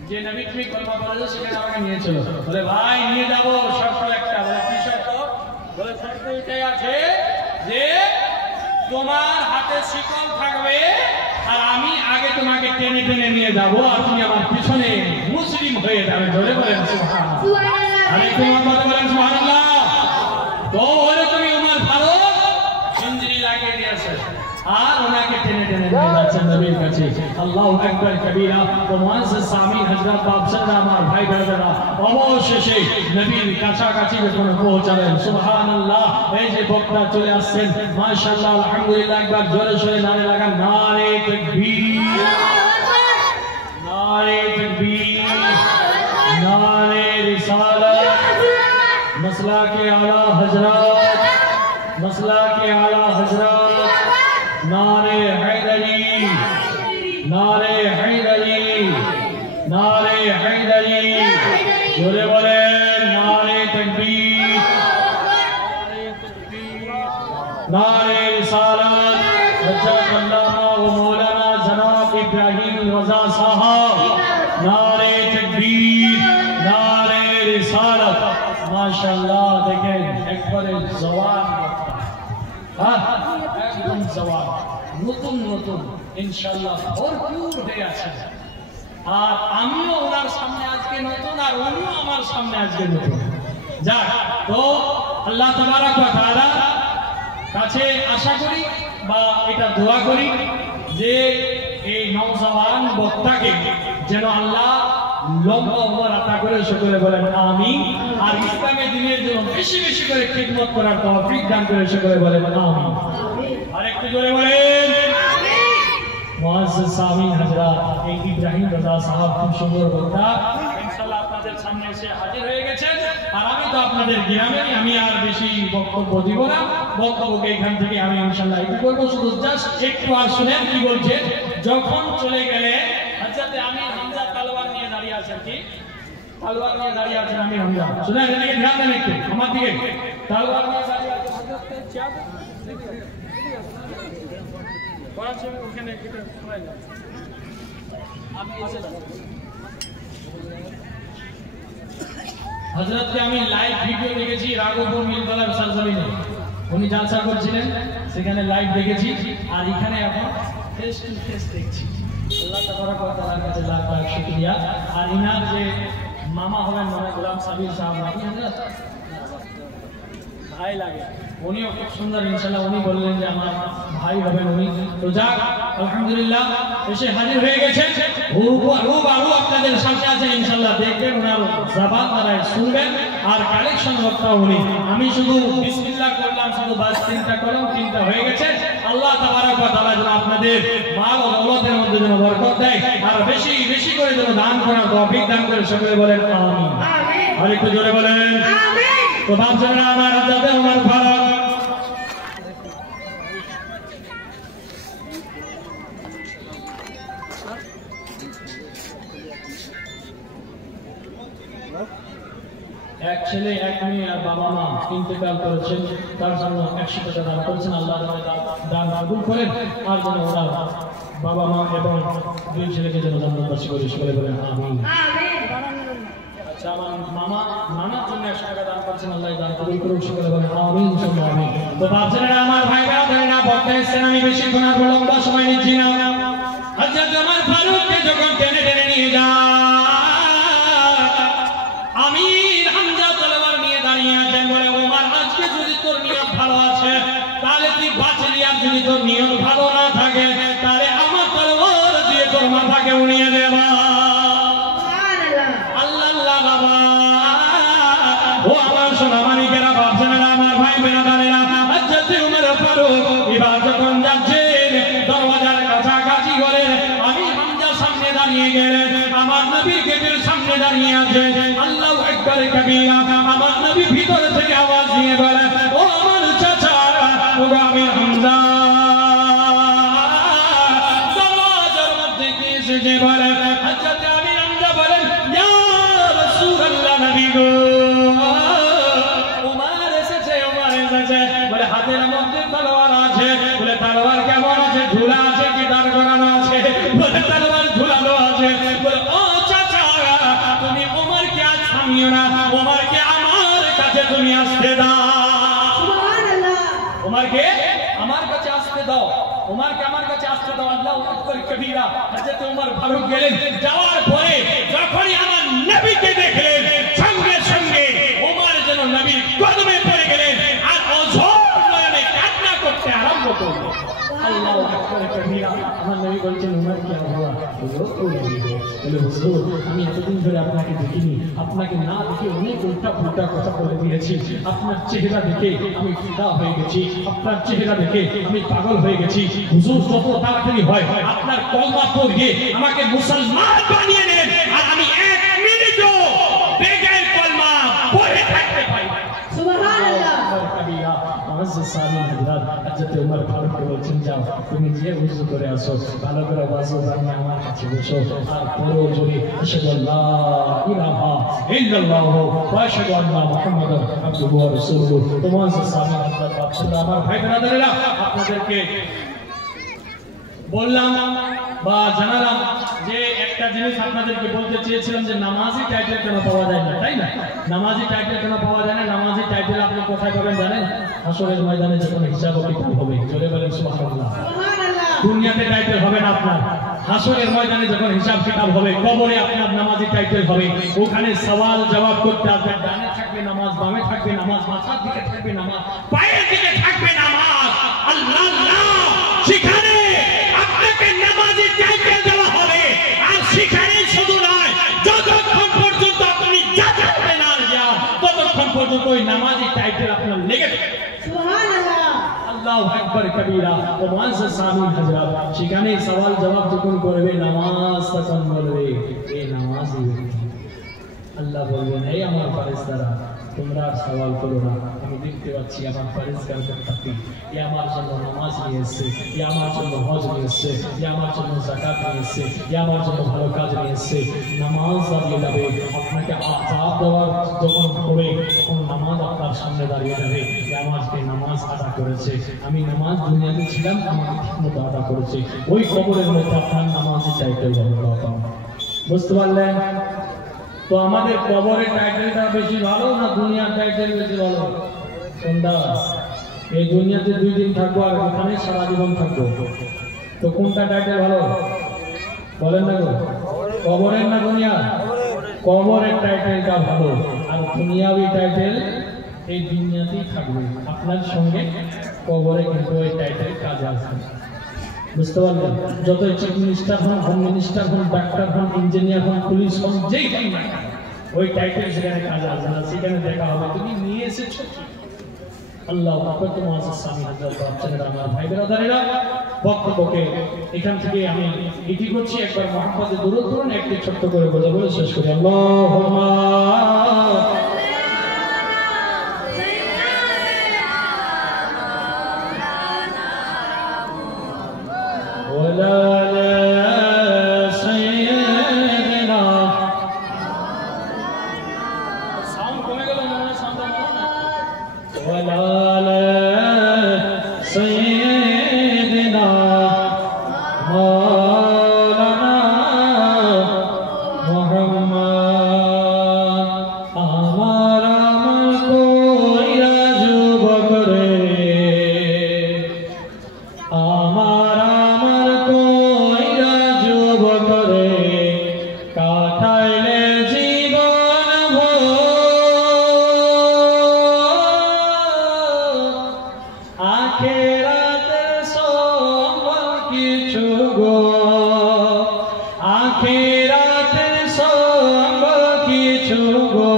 যে নবী তুমি কলমা পড়েছো সেখানে আমাকে নিয়ে চলো বলে ভাই নিয়ে যাবো শর্ত একটা বলে কি শর্ত বলে শর্ত এটাই আছে যে তোমার হাতে শিকল থাকবে আর আমি আগে তোমাকে টেনে টেনে নিয়ে যাব আর তুমি আমার পিছনে মুসলিম হয়ে যাবে ধরে বলেন সুবহানাল্লাহ আরে তোমার কথা বলেন সুবহানাল্লাহ তো ওরকমই ওমর ফারুক ইঞ্জিরি লাগিয়ে দিয়েছে আর ওনাকে টেনে টেনে নিয়ে যাচ্ছেন নবীর কাছে আল্লাহু আকবার কবীরা তো মুআজ্জিজ সামি হযরত বাদশাহ আমার ভাই ব্রাদাররা অবশেষে নবীর কাছাকাছি যখন পৌঁছালেন সুবহানাল্লাহ এই যে বক্তা চলে আসছেন মাশাআল্লাহ আলহামদুলিল্লাহ একবার জোরে সোরে নারে লাগান নারে তাকবীর নারে তাকবীর নারে রিসালাত मसला के आला हजरत मसला के आला हजरत नारे हैदरी नारे हैदरी नारे हैदरी जोरे बोले नारे तकबीर नारे रिसालत हजरत अल्लामा व मौलाना जनाब इब्राहिम रजा साहब नारे तकबीर नारे रिसालत माशाअल्लाह देखें একবারে জওয়ান একদম জওয়ান নতুন নতুন ইনশাআল্লাহ ভরপুর হয়ে আছে আর আমিও ওনার সামনে আজকে নতুন আর উনিও আমার সামনে আজকে নতুন যাক তো আল্লাহ তাবারক ওয়া তাআলা কাছে আশা করি বা এটা দোয়া করি যে এই নওজওয়ান বক্তাকে যেন আল্লাহ লম্বা উমর আতা করে সকলে বলেন আমিন আর ইসলামের দ্বীনের জন্য বেশি বেশি করে খিদমত করার তৌফিক দান করে সকলে বলেন আমিন আর একটু জোরে বলেন আমিন মুআজ্জিজ সামি হযরত এই ইব্রাহিম রাজা সাহেব খুব সুন্দর বক্তা ইনশাআল্লাহ আপনাদের সামনে এসে হাজির হয়ে গেছেন আর আমি তো আপনাদের গ্রামেরই আমি আর বেশি বক্তব্য দিব না বক্তব্যকে এখান থেকে আমি ইনশাআল্লাহ একটু করব শুধু জাস্ট একটু আর শুনেন কি বলছে যখন চলে গেলে হযরত আমির হামজা তলোয়ার নিয়ে দাঁড়িয়ে আছেন কি তলোয়ার নিয়ে দাঁড়িয়ে আছেন আমির হামজা শুনেন এদিকে ধ্যান দেন একটু আমার দিকে তলোয়ার নিয়ে দাঁড়িয়ে আছেন হযরত চাঁদ করাচ্ছি ওখানে একটা সবাই না আমি এসে যাব হযরতকে আমি লাইভ ভিডিও দেখেছি রাঘবপুর মিলতলা সরজমিনে উনি জালসা করছিলেন সেখানে লাইভ দেখেছি আর এখানে এখন ফেস টু ফেস দেখছি আল্লাহ তাবারক ওয়া তাআলার কাছে লাখ লাখ শুকরিয়া আর ইনার যে মামা হবেন মানে গোলাম সাবির সাহেব নাকি হযরত ভাই লাগে উনিও খুব সুন্দর ইনশাআল্লাহ উনি বললেন যে আমার ভাই হবেন উনি তো যাক আলহামদুলিল্লাহ এসে হাজির হয়ে গেছেন হুবহু আপনাদের সামনে আছে ইনশাআল্লাহ দেখবেন ওনার জবান দ্বারা শুনবেন আর কালেকশন বক্তা উনি আমি শুধু বিসমিল্লাহ করলাম শুধু বাস চিন্তা করলাম চিন্তা হয়ে গেছে আল্লাহ তাবারক ওয়া তাআলা যেন আপনাদের মাল ও দৌলতের মধ্যে যেন বরকত দেয় আর বেশি বেশি করে যেন দান করার তৌফিক দান করে সকলে বলেন আমিন আর একটু জোরে বলেন আমিন তো বাপজানেরা আমার হযরত ওমর ফারুক এক ছেলে এক মেয়ে আর বাবা মা ইন্তেকাল করেছেন, তার জন্য 100 টাকা দান করেছেন। আল্লাহ দান কবুল করেন, আর যেন ওরা বাবা মা এবং 2 ছেলেকে যেন জান্নাতবাসী করে সকলে বলেন আমিন। আচ্ছা, আমার নানার জন্য 100 টাকা দান করেছেন, আল্লাহ দান কবুল করুন, সকলে বলেন আমিন সুম্মা আমিন। তো বাচ্চারা আমার ভাইরা না বলতে এসেছেন, আমি বেশি গুনাহ লম্বা সময় নিচ্ছি না। হযরত ওমর ফারুককে যখন টেনে টেনে নিয়ে আমির হামজা তলোয়ার নিয়ে দাঁড়িয়ে আছেন, বলে ওমর আজকে যদি তোর নিয়ত ভালো আছে তাহলে তুই বাঁচলি, আর যদি তোর নিয়ত ভালো না থাকে তাহলে আমার তলোয়ার দিয়ে তোর মাথাকে উড়িয়ে দেব। আল্লাহ আল্লাহ বাবা ও আমার সোনা মানিকেরা, বাপজানেরা, আমার ভাই বেরাদারেরা, হযরত ওমর ফারুক এবার যখন যাচ্ছেন দরওয়াজার কাছাকাছি করে আমির হামজা সামনে দাঁড়িয়ে গেলেন, আমার নবীর গেটের সামনে দাঁড়িয়ে আছে। আল্লাহু আকবার কবীরা, আমার নবী ভিতর থেকে আওয়াজ দিয়ে বলে ও আমার চাচা, ও আমির হামজা। দরওয়াজার মধ্যে কে এসেছে বলে হযরত আমির হামজা বলেন ইয়া রাসূলুল্লাহ, নবী গো। ওমর এসেছে বলে হাতের মধ্যে তলোয়ার আছে, বলে তলোয়ার কেমন আছে, ঝুলা আছে কি দাঁড় করানো আছে? বলে তলোয়ার ঝুলানো আছে। বলে ও চাচা, তুমি ওমরকে আজ থামিও না, ওমরকে আমার কাছে তুমি আসতে দাও। ওমরকে আমার কাছে আসতে দাও, ওমরকে আমার কাছে আসতে দাও। আল্লাহু আকবার কবীরা। হযরত ওমর ফারুক গেলেন, যাওয়ার পরে যখনই আমার নবীকে দেখলেন সঙ্গে সঙ্গে ওমর যেন নবীর কদমে পড়ে গেলেন আর অঝোর নয়নে কান্না করতে আরম্ভ করলেন। আল্লাহু আকবার কবীরা। আমার নবী বলছেন ওমর কি হওয়া? বলে হুজুর, আমি এতদিন ধরে আপনাকে দেখিনি, আপনাকে না দেখে অনেক উল্টা পুল্টা কথা বলে দিয়েছি। আপনার চেহারা দেখে আমি ফিদা হয়ে গেছি, আপনার চেহারা দেখে আমি পাগল হয়ে গেছি। হুজুর, যত তাড়াতাড়ি হয় আপনার কলমা পড়িয়ে আমাকে মুসলমান বানিয়ে নেন, আর আমি 1 মিনিটও বেগার কলমা পড়ে থাকতে পারি। সুবহানাল্লাহ। কবিরা মুআজ্জাজ সামি হযরত হযরত ওমর ফারুক বলছেন, যাও তুমি যে ওযু করে আসো, ভালো করে ওযু বানিয়ে আমার কাছে বসো, আর পড়ো জোরে আশহাদু আল্লা ইলাহা ইল্লাল্লাহ ওয়া আশহাদু আন্না মুহাম্মাদান আবদুহু ওয়া রাসূলুহু। তো মুআজ্জাজ সামি হযরত আমার ভাই ব্রাদারেরা, আপনাদেরকে বললাম বা জানালাম যে একটা জিনিস আপনাদেরকে বলতে চেয়েছিলাম যে নামাজি টাইটেল কেন পাওয়া যায় না, তাই না? নামাজি টাইটেল কেন পাওয়া যায় না? নামাজি টাইটেল আপনি কোথায় পাবেন জানেন? হাসরের ময়দানে যখন হিসাব কিতাব হবে, জোরে বলেন সুবহানাল্লাহ। দুনিয়াতে টাইটেল হবে না আপনার, হাসরের ময়দানে যখন হিসাব কিতাব হবে, কবরে আপনার নামাজি টাইটেল হবে। ওখানে সওয়াল জবাব করতে আসবে, ডানে থাকবে নামাজ, বামে থাকবে নামাজ, মাথার দিকে থাকবে নামাজ, পায়ের দিকে থাকবে নামাজ। আল্লাহ আল্লাহ, সেখানে আপনাকে নামাজি টাইটেল দেওয়া হবে। আর সেখানে শুধু নয়, যতক্ষণ পর্যন্ত আপনি জান্নাতে না যান ততক্ষণ পর্যন্ত ওই নামাজি টাইটেল আপনার লেগে থাকবে। সুবহানাল্লাহ। আল্লাহু আকবার কবীরা। ও মুআজ্জাজ সামি হযরত সেখানে সওয়াল জবাব যখন করবে, নামাজ তখন বলবে এই নামাজি ব্যক্তি। আল্লাহ বলবেন, এই আমার ফেরেশতারা, তোমরা সওয়াল করো না, আমি দেখতে পাচ্ছি আমার পরিষ্কার করতে, এ আমার জন্য নামাজ নিয়ে এসছে, এ আমার জন্য হজ নিয়ে এসছে, এ আমার জন্য যাকাত নিয়ে এসছে, এ আমার জন্য ভালো কাজ নিয়ে এসছে। নামাজ দাঁড়িয়ে যাবে, আপনাকে আযাব দেওয়ার যখন হবে তখন নামাজ আপনার সামনে দাঁড়িয়ে যাবে, এ আমাকে নামাজ আদা করেছে, আমি নামাজ দুনিয়াতে ছিলাম, আমাকে ঠিকমতো আদা করেছে। ওই কবরের মধ্যে আপনার নামাজের টাইটেল হবে। বুঝতে পারলেন? তো আমাদের কবরের টাইটেলটা বেশি ভালো না দুনিয়ার টাইটেল বেশি ভালো? কোনটা? এই দুনিয়াতে 2 দিন থাকবো আর ওখানে সারা জীবন থাকবো, তো কোনটা টাইটেল ভালো বলেন না গো? কবরের না দুনিয়ার? কবরের টাইটেলটা ভালো, আর দুনিয়াবি টাইটেল এই দুনিয়াতেই থাকবে আপনার সঙ্গে, কবরে কিন্তু ওই টাইটেল কাজে আসবে। বুঝতে পারলেন? যত চিফ মিনিস্টার হন, হোম মিনিস্টার হন, ডাক্তার হন, ইঞ্জিনিয়ার হন, পুলিশ হন, যেই হন না, ওই টাইটেল সেখানে কাজে আসবে না। সেখানে দেখা হবে তুমি নিয়ে এসেছো কি। আল্লাহু আকবার। তো মুআজ্জাজ সামি হযরত আপনারা আমার ভাই ব্রাদারেরা, বক্তব্যকে এখান থেকে আমি ইতি করছি। একবার মুহাম্মদে দুরূদ পড়ুন, একটি ছোট্ট করে বলে বলে শেষ করি। আল্লাহুম্মা সাউন্ড কমে গেল। মাওলানা মুহাম্মদ আমার আমার কইরা যুবক রে আমার আমার কইরা যুবক রে কাটাইলে জীবন ভোর আখেরাতের সম্বল কিছু গো আখেরাতের সম্বল কিছু গো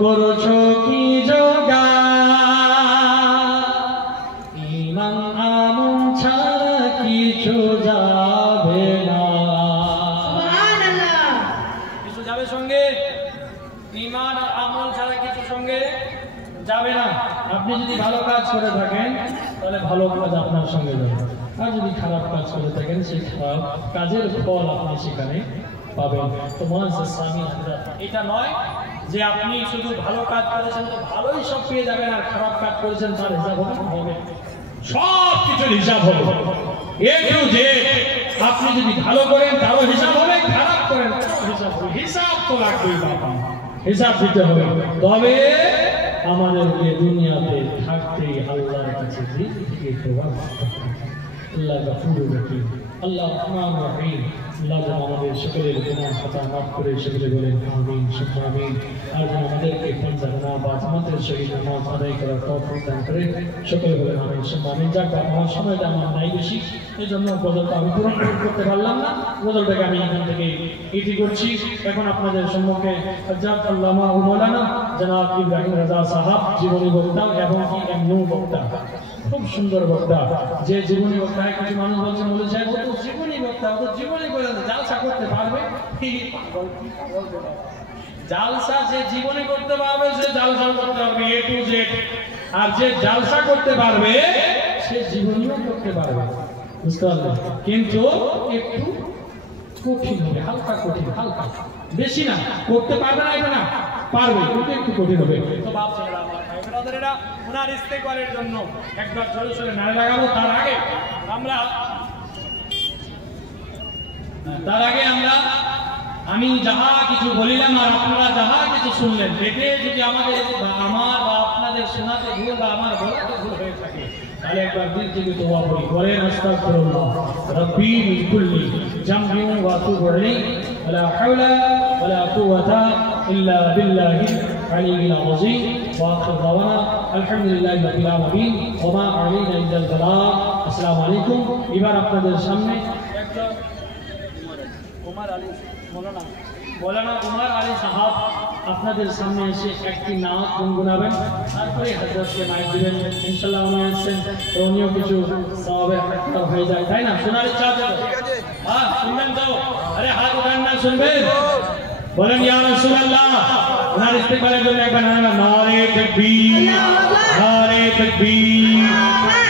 করছো কি যোগা ইমান আমন ছাড়া কিছু যাবে না সুবহানাল্লাহ কিছু যাবে সঙ্গে ইমান আর আমল ছাড়া কিছু সঙ্গে যাবে না আপনি যদি ভালো কাজ করে থাকেন তাহলে ভালো কাজ আপনার সঙ্গে যাবে আর যদি খারাপ কাজ করে থাকেন সেই খারাপ কাজের ফল আপনি সেখানে পাবেন তো মুআজ্জাজ সামি হযরত এটা নয় যে আপনি শুধু ভালো কাজ করেছেন তো ভালোই সব পেয়ে যাবেন আর খারাপ কাজ করেছেন তার হিসাব হবে সব কিছুর হিসাব হবে এ টু জেড আপনি যদি ভালো করেন তারও হিসাব হবে খারাপ করেন তারও হিসাব হবে হিসাব তো লাগবেই বাবা হিসাব দিতে হবে তবে আমাদেরকে দুনিয়াতে থাকতে আল্লাহর কাছে দিক থেকে তওবা করতে হবে আল্লাহ গফুরুর রহিম আল্লাহ রহমানুর রহিম আল্লাহ যেন আমাদের সকলের গুনাহ খাতা মাফ করে সকলে বলেন আমিন সুবহান আমিন আর যেন আমাদেরকে পাঁচজনা বা জামাতের সহিত নামাজ আদায় করার তৌফিক দান করে সকলে বলেন আমিন সুবহান আমিন যাক আমার সময়টা আমার নাই বেশি এই জন্য গজলটা আমি পূরণ করতে পারলাম না গজলটাকে আমি এখান থেকে ইতি করছি এখন আপনাদের সম্মুখে হযরত আল্লামা ও মাওলানা জনাব ইব্রাহিম রাজা সাহেব জীবনী বক্তা এবং কি এমনু বক্তা খুব সুন্দর বক্তা যে জীবনী বক্তায় কিছু মানুষ বলেছে ও তো জীবনী বক্তা ও তো জীবনী বলে জালসা করতে পারবে জালসা যে জীবনী করতে পারবে সে জালসা করতে পারবে এ টু জেড আর যে জালসা করতে পারবে সে জীবনীও করতে পারবে বুঝতে পারলেন কিন্তু একটু কঠিন হবে হালকা কঠিন হালকা বেশি না করতে পারবে না এটা না পারবে কিন্তু একটু কঠিন হবে তো বাপ ছেলেরা আমার ভাই ব্রাদারেরা ওনার ইস্তেগফারের জন্য একবার জোরে সোরে নারে লাগাবো তার আগে আমি যাহা কিছু বলিলাম আর আপনারা যাহা কিছু শুনলেন এতে যদি আমাদের আমার বা আপনাদের শোনাতে ভুল বা আমার বলাতে ভুল হয়ে থাকে তাহলে একবার দিল থেকে তওবা করি বলেন আস্তাগফিরুল্লাহ রাব্বি মিন কুল্লি জামবিন ওয়া তুবু ইলাইহি ওয়ালা হাওলা ওয়ালা কুওয়াতা ইল্লা বিল্লাহিল আলিয়্যিল আযীম ওয়া আখির দাওয়ানা আলহামদুলিল্লাহি রাব্বিল আলামিন ওয়া মা আলাইনা ইল্লাল বালাগ আসসালামু আলাইকুম এবার আপনাদের সামনে একজন মৌলানা উমর আলী সাহাব আপনাদের সামনে এসে একটি নাত গুনগুনাবেন তারপরে হযরতকে মাইক দিবেন ইনশাআল্লাহ উনি আসছেন তো উনিও কিছু সওয়াবের হাক্কার হয়ে যায় তাই না শোনার ইচ্ছা আছে হ্যাঁ শুনবেন তো আরে হাত উঠান না শুনবেন বলেন ইয়া রাসূলুল্লাহ ওনার ইস্তেগফারের জন্য একবার নারে তাকবীর নারে তাকবীর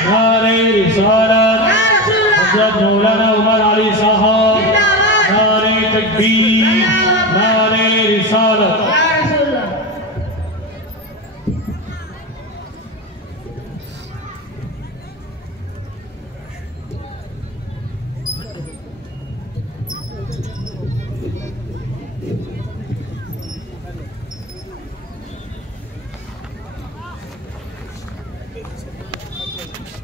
নারে রিসালাত হযরত মৌলানা উমর আলী সাহাব নারে তাকবীর